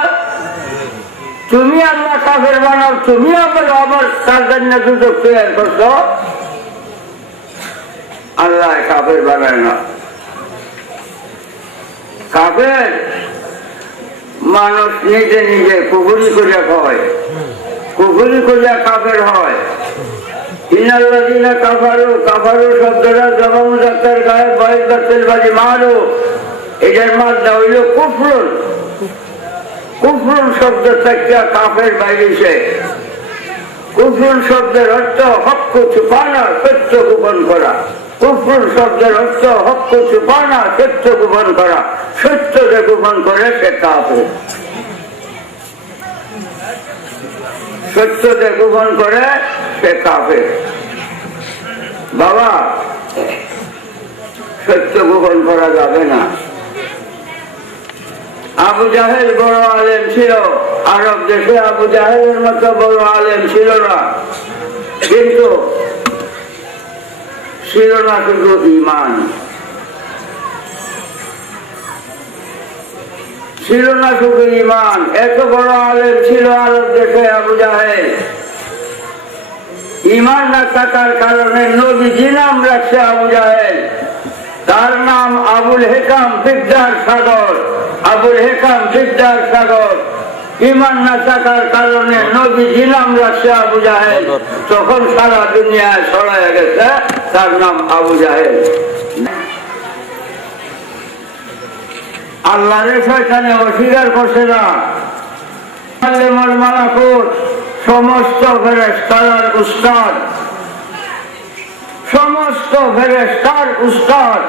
তুমি আল্লাহ কাফের বানাও, তুমি আবার তার জন্য দুজক তৈরি করছো। আল্লাহ কাফের বানায় না। কাফের মানুষ নিজে নিজে কুফরি করিয়া খায়, কুফরি করিয়া কাফের হয়। ইন্নাল্লাযীনা কাফারু, কাফারু শব্দটা জমা মুযাক্কার গায়েব বাইর করতে বাজি মারু, এটার মাত্রা হইল কুফরুন। কুফরুন শব্দ থেকে কাফের বাইরেছে। কুফরুন শব্দের অর্থ হক ছুপানা, সত্য গোপন করা। কুফরুন শব্দের অর্থ হক ছুপানা, সত্য গোপন করা। সত্য যে গোপন করে সে কাফের। সত্য যে গোপন করে সে কাফের। বাবা, সত্য গোপন করা যাবে না। আবু জাহেল বড় আলেম ছিল, আরব দেশে আবু জাহেলের মতো বড় আলেম ছিল না, কিন্তু ছিল না শুধু ঈমান, ছিল না শুধু ঈমান। এত বড় আলেম ছিল আরব দেশে আবু জাহেল, ঈমান না থাকার কারণে নবীজি নাম রাখছে আবু জাহেল। তার নাম আবুল হেকাম বিদ্যার সাগর, আবুল হেকাম বিদ্যার সাগর। ঈমান না থাকার কারণে নবীজি নাম রাখছে আবু জাহেল। তখন সারা দুনিয়ায় ছড়ায় গেছে তার নাম আবু জাহেল। আল্লাহরে শয়তানে অস্বীকার করছে না। মালাকুত সমস্ত ফেরেশতার উস্তাদ, সমস্ত ফেরেশতার উস্তাদ।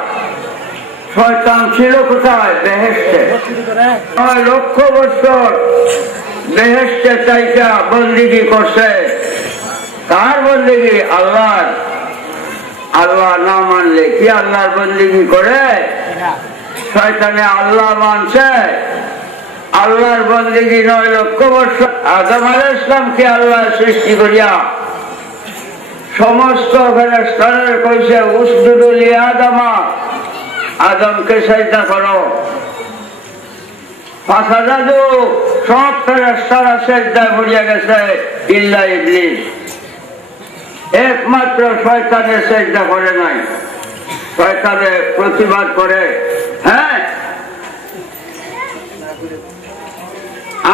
শয়তান ছিল কোথায়? বেহেশতে। 9 লক্ষ বছর বেহেশতে চাইটা বন্দিগি করছে। কার বন্দিগি? আল্লাহর। আল্লাহ না মানলে কি আল্লাহর বন্দিগি করে? শয়তানে আল্লাহ মানছে, আল্লাহর বন্দিগি 9 লক্ষ বছর। আদম আলাইহিস সালামকে আল্লাহ সৃষ্টি করিয়া সমস্ত ফেরেশতাদের কইছে উসজুদু লি আদমা, আদমকে সাজদা করো। ফাসাদাদু, সব ফেরেশতারা সাজদায় পড়িয়া গেছে ইল্লা ইবলিস। একমাত্র শয়তানে সাজদা করে নাই। শয়তানে প্রতিবাদ করে, হ্যাঁ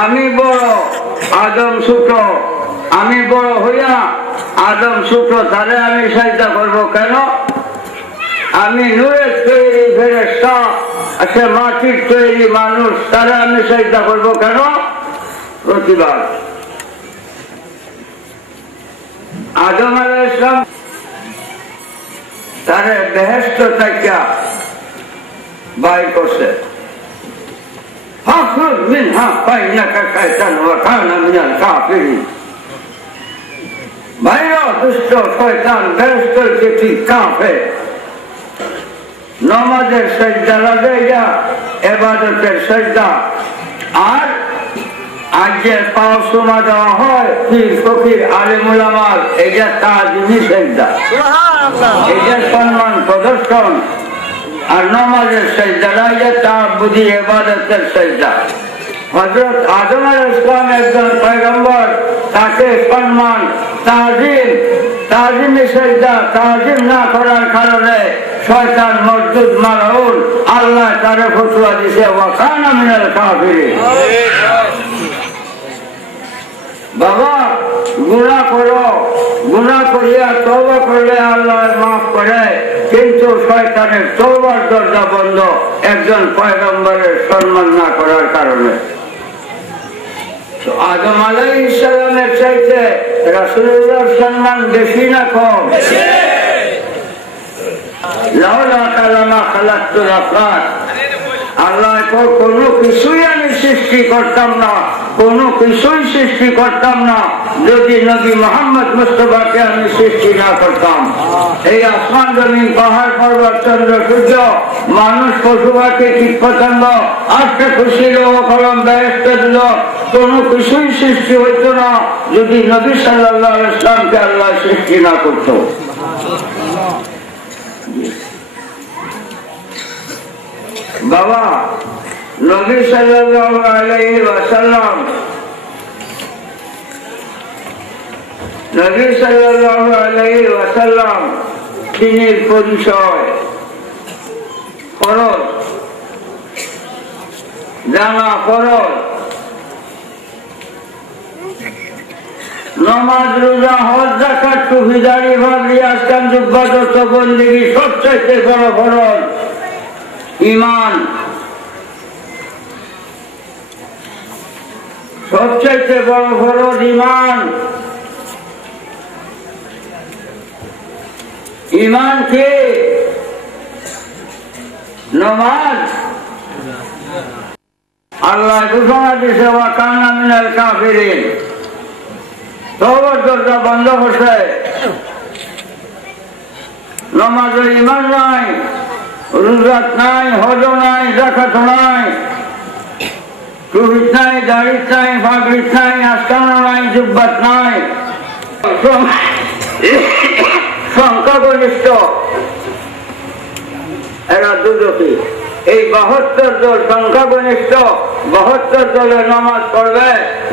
আমি বড়, আদম ছোট। আমি বড় হইয়া আদম ছোট, তাহলে আমি সাজদা করব কেন? আমি নূরের তৈরি ফেরেশতা, সে মাটির তৈরি মানুষ, তাহলে আমি সাজদা করব কেন? প্রতিবাদ। আদম আলাইহিস সালাম তারে বেহেশত থেকে বাইর করছে। ফাখরুজ মিনহা ফাইন্নাকা শাইতান ওয়া কানা মিনাল কাফিরিন। বাইরে দুষ্ট শয়তান বেহেশতকে ঠিক কাফের। নামাজের সাজদা লাগাইয়া ইবাদতের সাজদা। আর আজ যে পাও সুমা দেওয়া হয় পীর ফকির আলেম উলামার, এটা তাজিমি সাজদা, এটা সম্মান প্রদর্শন। আর নামাজের সাজদা লাগাইয়া তাআব্বুদি ইবাদতের সাজদা। হযরত আদম আলাইহিস সালাম একজন পয়গম্বর, তাকে সম্মান তাজিমি সাজদা তাজিম না করার কারণে শয়তান মরদুদ মালউন, আল্লাহ তারে ফতোয়া দিয়েছে ওয়া কানা মিনাল কাফিরিন। বাবা গুনাহ করো, গুনাহ করিয়া তওবা করলে আল্লাহ মাফ করে, কিন্তু শয়তানের তওবার দরজা বন্ধ একজন পয়গম্বরের সম্মান না করার কারণে। তো আদম আলাইহিস সালামের চাইতে রাসূলুল্লাহর সম্মান বেশি না কম? লাউলা কালামা খালাকতুল আফলাক, আল্লাহ কোনো কিছুই আমি সৃষ্টি করতাম না, কোনো কিছুই সৃষ্টি করতাম না যদি নবী মুহাম্মদ মুস্তাফাকে আমি সৃষ্টি না করতাম। এই আসমান জমিন পাহাড় পর্বত চন্দ্র সূর্য মানুষ পশু পাখি কীট পতঙ্গ আজকে খুশি লোক কলম বেহেশত দিল, কোনো কিছুই সৃষ্টি হইত না যদি নবী সাল্লাল্লাহু আলাইহি ওয়াসাল্লামকে আল্লাহ সৃষ্টি না করত। বাবা নবী সাল্লাল্লাহু আলাইহি ওয়াসাল্লাম, নবী সাল্লাল্লাহু আলাইহি ওয়াসাল্লাম তিনি পরিচয় ফরজ, জানা ফরজ। নামাজ রোজা হজ যাকাত টুপি দাড়ি ভাবলি আজকাল যুব্বাদত বন্দেগী সবচাইতে বড় ফরজ ঈমান। সবচাইতে বড় ফরজ ঈমান। ঈমান কি? নামাজ। আল্লাহ ঘোষণা দিয়েছে ওয়া কানা মিনাল কাফিরিন। তওবার দরজা বন্ধ করছে। নামাজের ঈমান নাই, রোজাত নাই, হজ নাই, যাকাত নাই, টুপিত নাই, দাড়িত নাই, পাগড়িত নাই, আস্তানা নাই, জুব্বাত নাই। সংখ্যাগরিষ্ঠ এরা দুদকী। এই 72 দল সংখ্যাগরিষ্ঠ 72 দলে নামাজ পড়বে,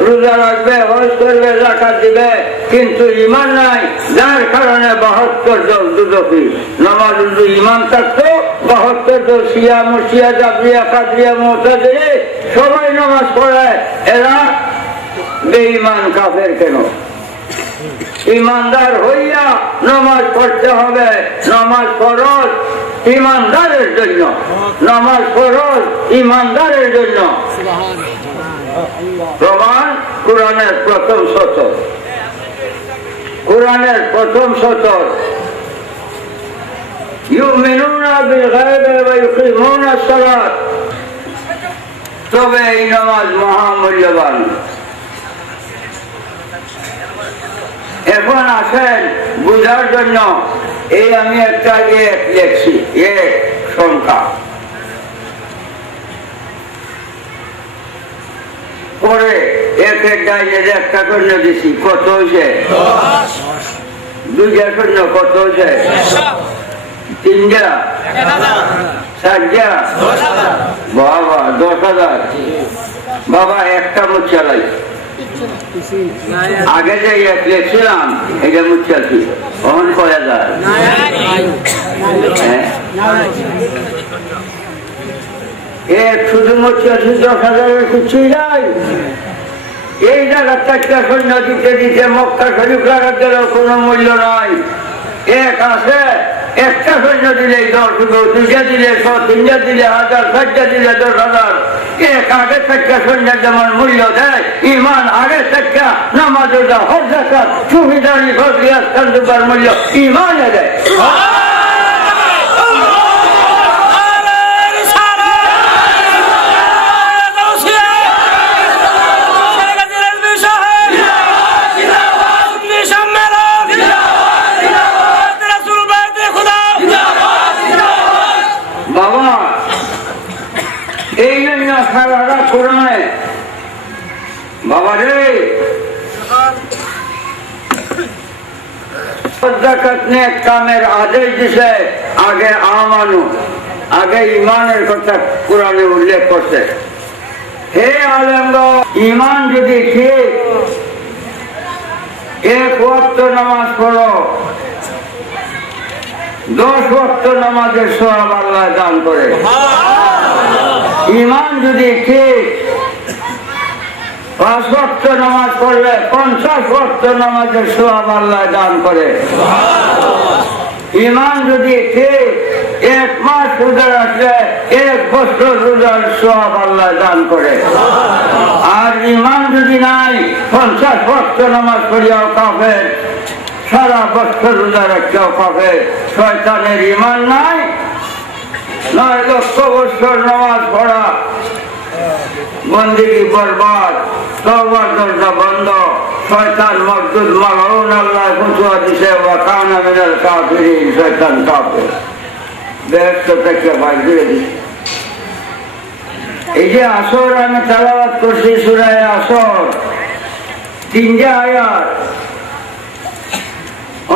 রোজা রাখবে, হজ করবে, যাকাত দিবে, কিন্তু ঈমান নাই, যার কারণে 72 দল দুদকী। নামাজ যদি ঈমান থাকতো 72 দল শিয়া, মুরশিয়া, জাবরিয়া, কাদরিয়া, মুতাজিলি সবাই নামাজ পড়ে, এরা বেঈমান কাফের কেন? ইমানদার হইয়া নামাজ পড়তে হবে। নামাজ ফরজ ইমানদারের জন্য, নামাজ ফরজ ইমানদারের জন্য। প্রমাণ কোরআনের প্রথম সতর, কোরআনের প্রথম সতর, ইউমিনুনা বিল গায়বি ওয়া ইউকিমুনা আস-সালাত। তবে এই নামাজ মহামূল্যবান। এখন আসেন বুঝার জন্য, এই আমি একটা এক লেখছি, এক সংখ্যা, পরে একের ডাইনের একটা শূন্য দিছি, কত হয়েছে? 2টা শূন্য কত হয়েছে? 3টা, 4টা, বাবা 10,000। বাবা একটা মুচ্ছালাই আগে যে এক লেখছিলাম এটা মুচ্ছাছি, কখন করা যায়? এক শুধু মুচ্ছাছি 10,000 কিছুই নাই। এই জায়গার 4টা সৈন্য দিতে দিতে মক্কা শরীফ লাগার গেলেও কোনো মূল্য নাই। এক আছে, একটা সৈন্য দিলে 10, 2টা দিলে 100, 3টা দিলে 1000, 4টা দিলে 10,000। এক আগে 4টা সৈন্যের যেমন মূল্য দেয়, ঈমান আগে 4টা নামাজ, রোজা, হজ, যাকাত, সুবিধানি, ফজল, ইহসান দুবার মূল্য ঈমানে দেয়। এই জন্য সারা কোরআনে বাবা রে কামের আদেশ দিছে। আগে আমানু, আগে ইমানের কথা কোরআনে উল্লেখ করছে। হে আলেমগণ, ইমান যদি ঠিক, 1 ওয়াক্ত নামাজ পড়ো, 10 ওয়াক্ত নামাজের সওয়াব আল্লাহ দান করে। ইমান যদি ঠিক, 5 ওয়াক্ত নামাজ পড়লে 50 ওয়াক্ত নামাজের সওয়াব আল্লাহ দান করে। ইমান যদি ঠিক, 1 মাস রোজা রাখলে 1 বছর রোজার সওয়াব আল্লাহ দান করে। আর ইমান যদি নাই, 50 ওয়াক্ত নামাজ পড়িয়াও কাফের, সারা বছর রোজা রাখলেও কাফের। শয়তানের ইমান নাই, 9 লক্ষ বছর নামাজ পড়া, বন্দেগী বরবাদ, তওবার দরজা বন্ধ। শয়তান মরদুদ মালউন, আল্লাহ ফতোয়া দিছে ওয়া কানা মিনাল কাফিরিন, শয়তান কাফের, বেহেশত থেকে বাইর করে দিছে। এই যে আসর আমি তেলাওয়াত করছি, সূরা আসর, 3টা আয়াত,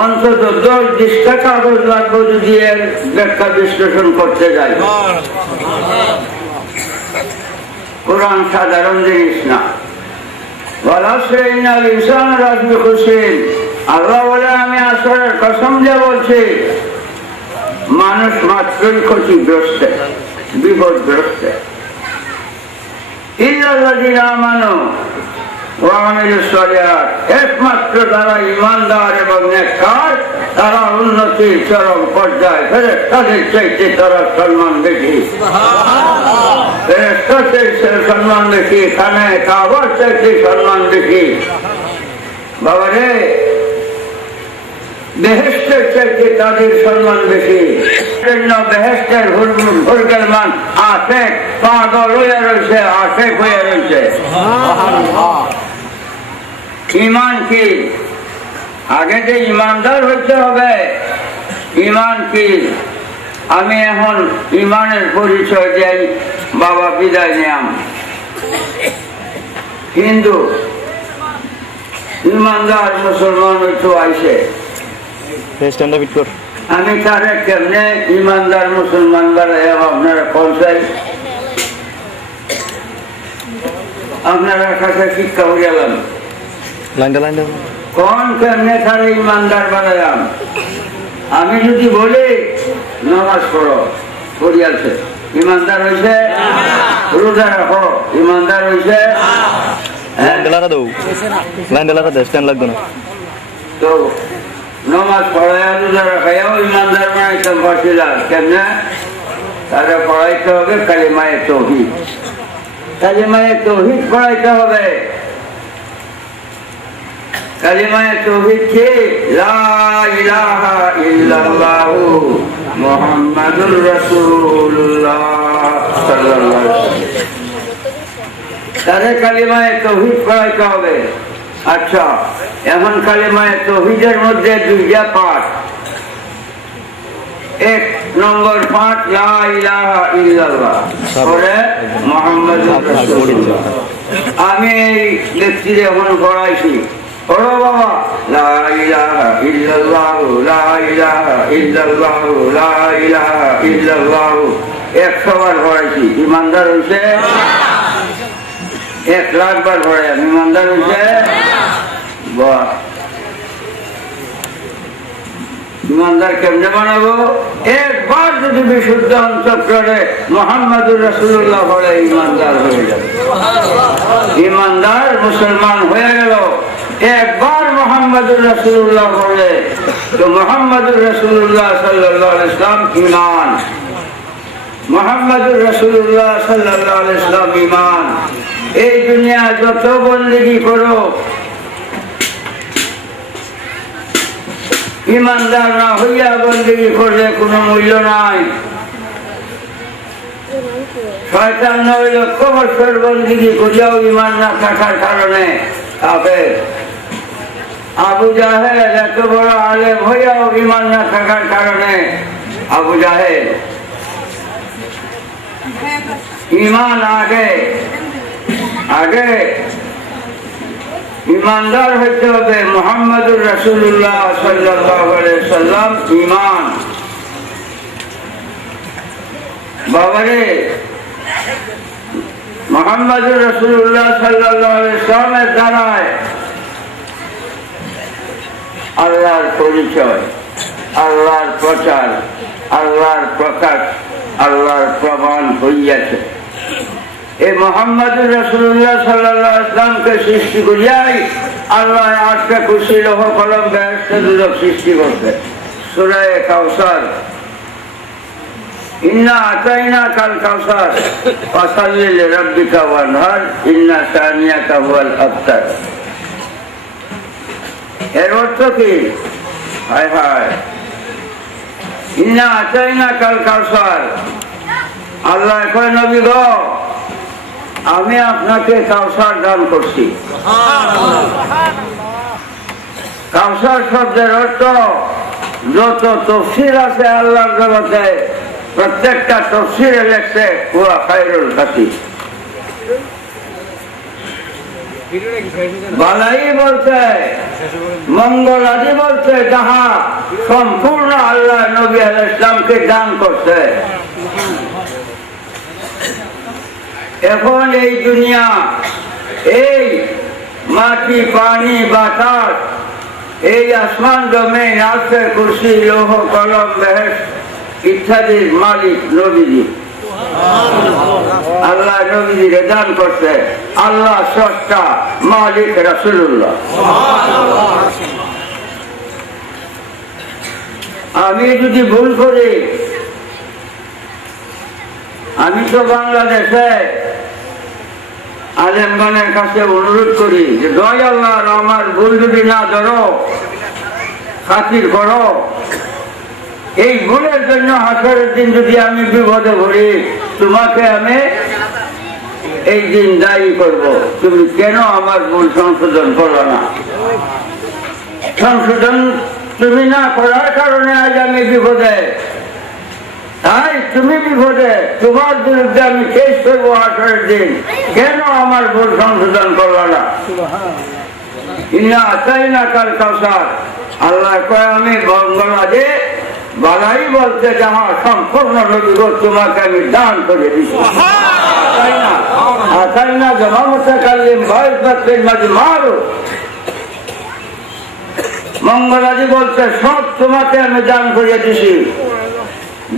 অন্তত 10 কাগজ লাগবে যদি এর ব্যাখ্যা বিশ্লেষণ করতে যাই। কোরআন সাধারণ জিনিস না। আল্লাহ বলে, আমি আসরের কসম দিয়ে বলছি, মানুষ মাত্রই ক্ষতিগ্রস্ত, বিপদগ্রস্ত। ইল্লাল্লাযীনা আমানু ওয়া আমিলুস সালিহাত, একমাত্র যারা ঈমানদার এবং নেককার, তারা উন্নতির চরম পর্যায়ে, ফেরেশতাদের চাইতে তারা সম্মান বেশি, ফেরেশতাদের সম্মান বেশি, খানে কাবার চাইতে সম্মান বেশি। বাবা রে, বেহেশতের চাইতে তাদের সম্মান বেশি। বেহেশতের হুরগেল মান আশেক, পাগল হয়ে রয়েছে, আশেক হয়ে রয়েছে। ঈমান কি? আগে যে ঈমানদার হইতে হবে। ঈমান কি? আমি এখন ঈমানের পরিচয় দেই, বাবা বিদায় নিয়াম। হিন্দু ঈমানদার মুসলমান হইতে আইসে, আমি তারে কেমনে ইমানদার মুসলমান বানাই আপনারা পৌঁছাই? আপনারা কাছে শিক্ষা হয়ে গেলাম কোন কেমনে তারে ইমানদার বানাইলাম? আমি যদি বলি নামাজ পড়ো, পড়িয়াছে, ইমানদার হয়েছে? রোজা রাখো, ইমানদার হয়েছে? তো নমাজ পড়াইয়া রোজা রাখাইয়াও ইমানদার বানাইতাম পারছিলাম কেমনে? তারা পড়াইতে হবে কালিমায়ে তাওহীদ। কালিমায়ে তাওহীদ পড়াইতে হবে। কালিমায়ে তাওহীদ কি? লা ইলাহা ইল্লাল্লাহু মুহাম্মাদুর রাসূলুল্লাহ সাল্লাল্লাহু আলাইহি ওয়াসাল্লাম। তারে কালিমায়ে তাওহীদ পড়াইতে হবে। আচ্ছা, এখন কালিমায়ে তাওহীদের মধ্যে দুইটা পাঠ। এক নম্বর পাঠ লা ইলাহা ইল্লাল্লাহ, পরে মুহাম্মাদুর রাসূলুল্লাহ। আমি এই ব্যক্তিরে এখন পড়াইছি, পড়ো বাবা, লা ইলাহা ইল্লাল্লাহ লা ইলাহা ইল্লাল্লাহ লা ইলাহা ইল্লাল্লাহ 100 বার পড়াইছি, ইমানদার হয়েছে? 1 লাখ বার পড়ে ইমানদার হয়েছে? বাহ! ইমানদার কেমনে বানাবো? একবার যদি বিশুদ্ধ অন্তঃকরণে মুহাম্মাদুর রাসূলুল্লাহ বলে ইমানদার হয়ে যাবে। ইমানদার মুসলমান হয়ে গেল একবার মুহাম্মাদুর রাসূলুল্লাহ বলে, তো মুহাম্মাদুর রাসূলুল্লাহ সাল্লাল্লাহু আলাইহি ওয়াসাল্লাম ঈমান, মুহাম্মাদুর রাসূলুল্লাহ সাল্লাল্লাহু আলাইহি ওয়াসাল্লাম ঈমান। এই দুনিয়া যত বন্দেগী করো, ইমানদার না হইয়া বন্দেগী করলে কোনো মূল্য নাই। ৯৫ লক্ষ বছর বন্দেগী করিয়াও ইমান না থাকার কারণে কাফের। আবু জাহেল এত বড় আলেম হইয়াও ইমান না থাকার কারণে আবু জাহেল। ইমান আগে আগে ইমানদার হইতে হবে। মুহাম্মাদুর রাসূলুল্লাহ সাল্লাল্লাহু আলাইহি ওয়াসাল্লাম ঈমান। বাবারে, মুহাম্মাদুর রাসূলুল্লাহ সাল্লাল্লাহু আলাইহি ওয়াসাল্লামের দ্বারায় আল্লাহর পরিচয়, আল্লাহর প্রচার, আল্লাহর প্রকাশ, আল্লাহর প্রমাণ হইয়াছে। এই মুহাম্মাদুর রাসূলুল্লাহ সাল্লাল্লাহু আলাইহি ওয়াসাল্লামকে সৃষ্টি করিয়াই আল্লাহ 8টা কুরসি, লৌহ কলম, বেহেশত দুজক সৃষ্টি করতে। সূরা কাউসার, ইন্না আতাইনাকাল কাউসার ফাসাল্লি লিরাব্বিকা ওয়ানহার ইন্না শানিয়াকা হুয়াল আবতার। এর অর্থ কি? হায় হায়, ইন্না আতাইনাকাল কাউসার, আল্লাহ কয় নবী গো, আমি আপনাকে কাউসার দান করছি। কাউসার শব্দের অর্থ যত তাফসীর আছে আল্লাহর জগতে, প্রত্যেকটা তাফসীরে লেখছে হুয়া খায়রুল কাসির। বালাই বলতে, মঙ্গল আদি বলতে, যাহা সম্পূর্ণ আল্লাহ নবী আলাইহিস সালামকে দান করছে। এখন এই দুনিয়া, এই মাটি, পানি, বাতাস, এই আসমান জমিন, আছে কুরসি, লৌহ কলম, বেহেশত ইত্যাদির মালিক নবীজি। আল্লাহ নবীজিকে দান করছে। আল্লাহ স্রষ্টা, মালিক রাসূলুল্লাহ। আমি যদি ভুল করি, আমি তো বাংলাদেশে আলেমগণের কাছে অনুরোধ করি যে দয় আল্লাহ, আমার ভুল যদি না ধরো, খাতির করো। এই ভুলের জন্য হাসরের দিন যদি আমি বিপদে পড়ি, তোমাকে আমি এই দিন দায়ী করব, তুমি কেন আমার ভুল সংশোধন করো না? সংশোধন তুমি না করার কারণে আজ আমি বিপদে। তাই তুমি বিপদে, তোমার বিরুদ্ধে আমি কেস করবো হাসরের দিন, কেন আমার ভুল সংশোধন করলো না? ইন্না আতাইনাকাল কাউসার, আল্লাহ কয় আমি বাংলাদেশে বালাই বলতে যে আমার সম্পূর্ণ নবীগো তোমাকে আমি দান করে দিচ্ছি, তাই না? তাই না? জমামতে কালিম বয়স বাচ্চের মাঝে মারো মঙ্গলাজি বলতে সব তোমাকে আমি দান করে দিছি।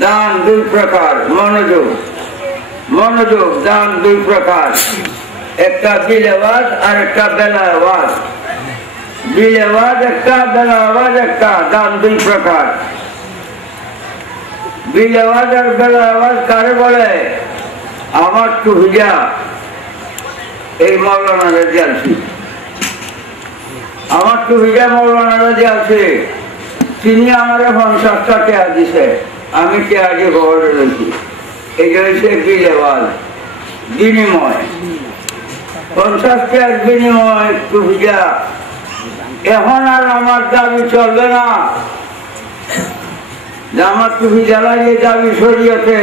দান দুই প্রকার, মনোযোগ মনোযোগ। দান দুই প্রকার, একটা দিল আওয়াজ আর একটা বেলা আওয়াজ। দিল আওয়াজ একটা, বেলা আওয়াজ একটা। দান দুই প্রকার। দিল আওয়াজ আর বেলা আওয়াজ কারে বলে? আমার টুহিজা এই মৌলানা রাজি আছি, আমার টুহিজা মৌলানা রাজি আছে, তিনি আমার 50 টাকা দিছে, আমি কে আগে ঘরে রয়েছি। এটা হচ্ছে দিল আওয়াজ, বিনিময়। 50 টাকার বিনিময় টুহিজা। এখন আর আমার দাবি চলবে না, আমার টুপি জ্বালাই এই দাবি শরীয়তে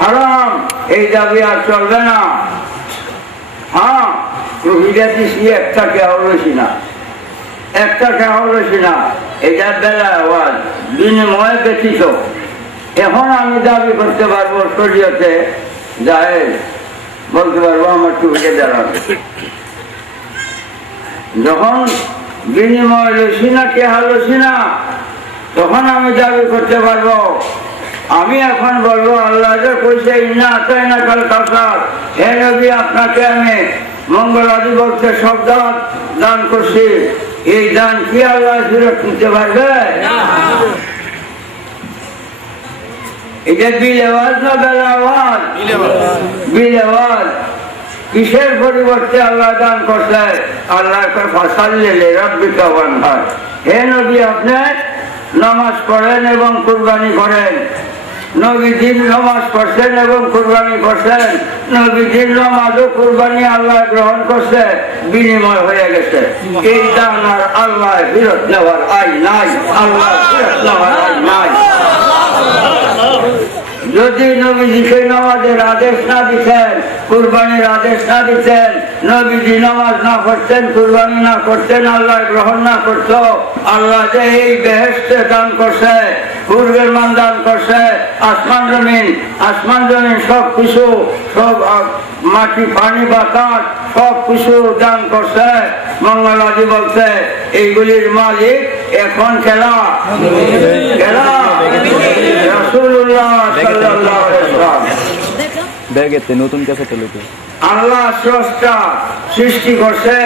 হারাম, এই দাবি আর চলবে না। হ্যাঁ, টুপিটা দিচ্ছি, একটা কেউ রয়েছি না, একটা কেউ রয়েছি না। এটা বেলা আওয়াজ, বিনিময় ব্যতীত। এখন আমি দাবি করতে পারবো শরীয়তে জায়েজ, বলতে পারবো আমার টুপিটা জ্বালাবে। যখন বিনিময় লইছি না, কে হালছি না, তখন আমি দাবি করতে পারবো। আমি এখন বলবো আল্লাহ যে কইছে ইন্না আতাইনা কাল কাউসার, হে নবী আপনাকে আমি মঙ্গলাদি বলতে সব দান করছি, এই দান কি আল্লাহ ফিরত নিতে পারবে? এটা বিল আওয়াজ না বেলা আওয়াজ? বিল আওয়াজ। কিসের পরিবর্তে আল্লাহ দান করছে? আল্লাহ ফাসাল্লি রাব্বিকা ওয়ানহার, হে নবী আপনি নামাজ পড়েন এবং কুরবানি করেন। নবীজির নামাজ পড়ছেন এবং কুরবানি করছেন। নবীজির নামাজ ও কুরবানি আল্লাহ গ্রহণ করছে, বিনিময় হয়ে গেছে। এই দান আর আল্লাহ ফিরত নেওয়ার আইন নাই, আল্লাহ ফিরত নেওয়ার আইন নাই। যদি নবীজিকে নামাজের আদেশ না দিতেন, কুরবানির আদেশ না দিতেন, নবীজি নামাজ না করতেন, কুরবানি না করতেন, আল্লাহ গ্রহণ না করত, আল্লাহ যে এই বেহেশতে দান করছে, পূর্বের মান দান করছে, আসমান জমিন সব কিছু, সব মাটি পানি বাতাস সব কিছু দান করছে। মঙ্গলাজি বলছে এইগুলির মালিক এখন খেলা রাসূলুল্লাহ সাল্লাল্লাহু আলাইহি ওয়াসাল্লাম। নতুন ক্যাসেট আল্লাহ স্রষ্টা সৃষ্টি করছে,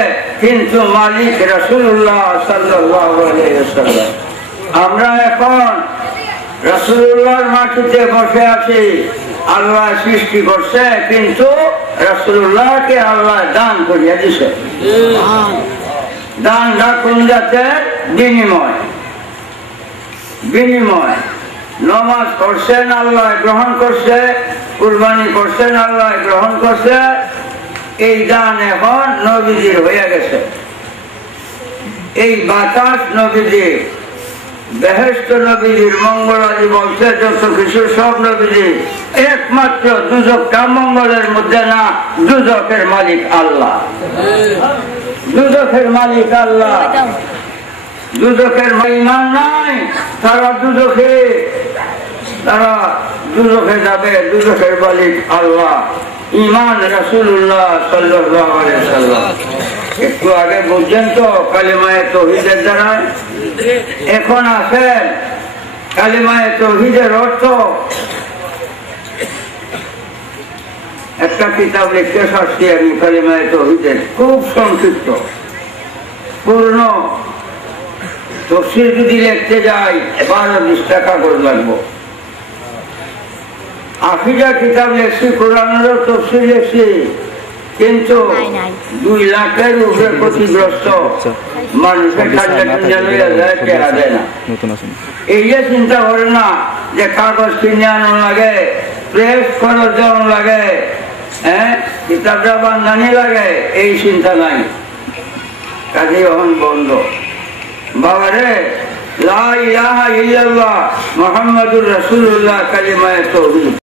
কিন্তু মালিক রাসূলুল্লাহ সাল্লাল্লাহু আলাইহি ওয়াসাল্লাম। আমরা এখন রাসূলুল্লাহর মাটিতে বসে আছি। আল্লাহ সৃষ্টি করছে, কিন্তু রাসূলুল্লাহকে আল্লাহ দান করিয়া দিছে। দানটা কোন জাতের? বিনিময়। নামাজ করছেন, আল্লাহ গ্রহণ করছে, কুরবানি করছেন, আল্লাহ গ্রহণ করছে। এই দান এখন নবীজির হয়ে গেছে। এই বাতাস নবীজির, বেহেশত নবীজির, মঙ্গলাজি বলছে যত কিছু সব নবীজি। একমাত্র দুজকটা মঙ্গলের মধ্যে না, দুজকের মালিক আল্লাহ। দুজকের মালিক আল্লাহ। দুজকের ঈমান নাই, তারা দুজকে যাবে। দুজকের মালিক আল্লাহ। ঈমান রাসূলুল্লাহ সাল্লাল্লাহু আলাইহি ওয়াসাল্লাম। একটু আগে বুঝছেন তো কালিমায়ে তাওহীদের দ্বারা? এখন আছেন কালিমায়ে তাওহীদের অর্থ। একটা কিতাব লিখতে পারছি আমি কালিমায়ে তাওহীদের, খুব সংক্ষিপ্ত, পূর্ণ তফসির যদি লিখতে যাই 12-20 টাকা করে লাগবো। আকিদা কিতাব লিখছি, কোরআনেরও তফসির লিখছি, কিন্তু 2 লাখের উপরে ক্ষতিগ্রস্ত মানুষের দেয় না। এই যে চিন্তা করে না যে কাগজ কিনে আনো লাগে, প্রেস খরচ দেওয়া লাগে, কিতাবটা বান্ধানি লাগে, এই চিন্তা নাই। কাজে এখন বন্ধ। বাবারে লা ইলাহা ইল্লাল্লাহ মুহাম্মাদুর রাসূলুল্লাহ কালিমায়ে তাওহীদ।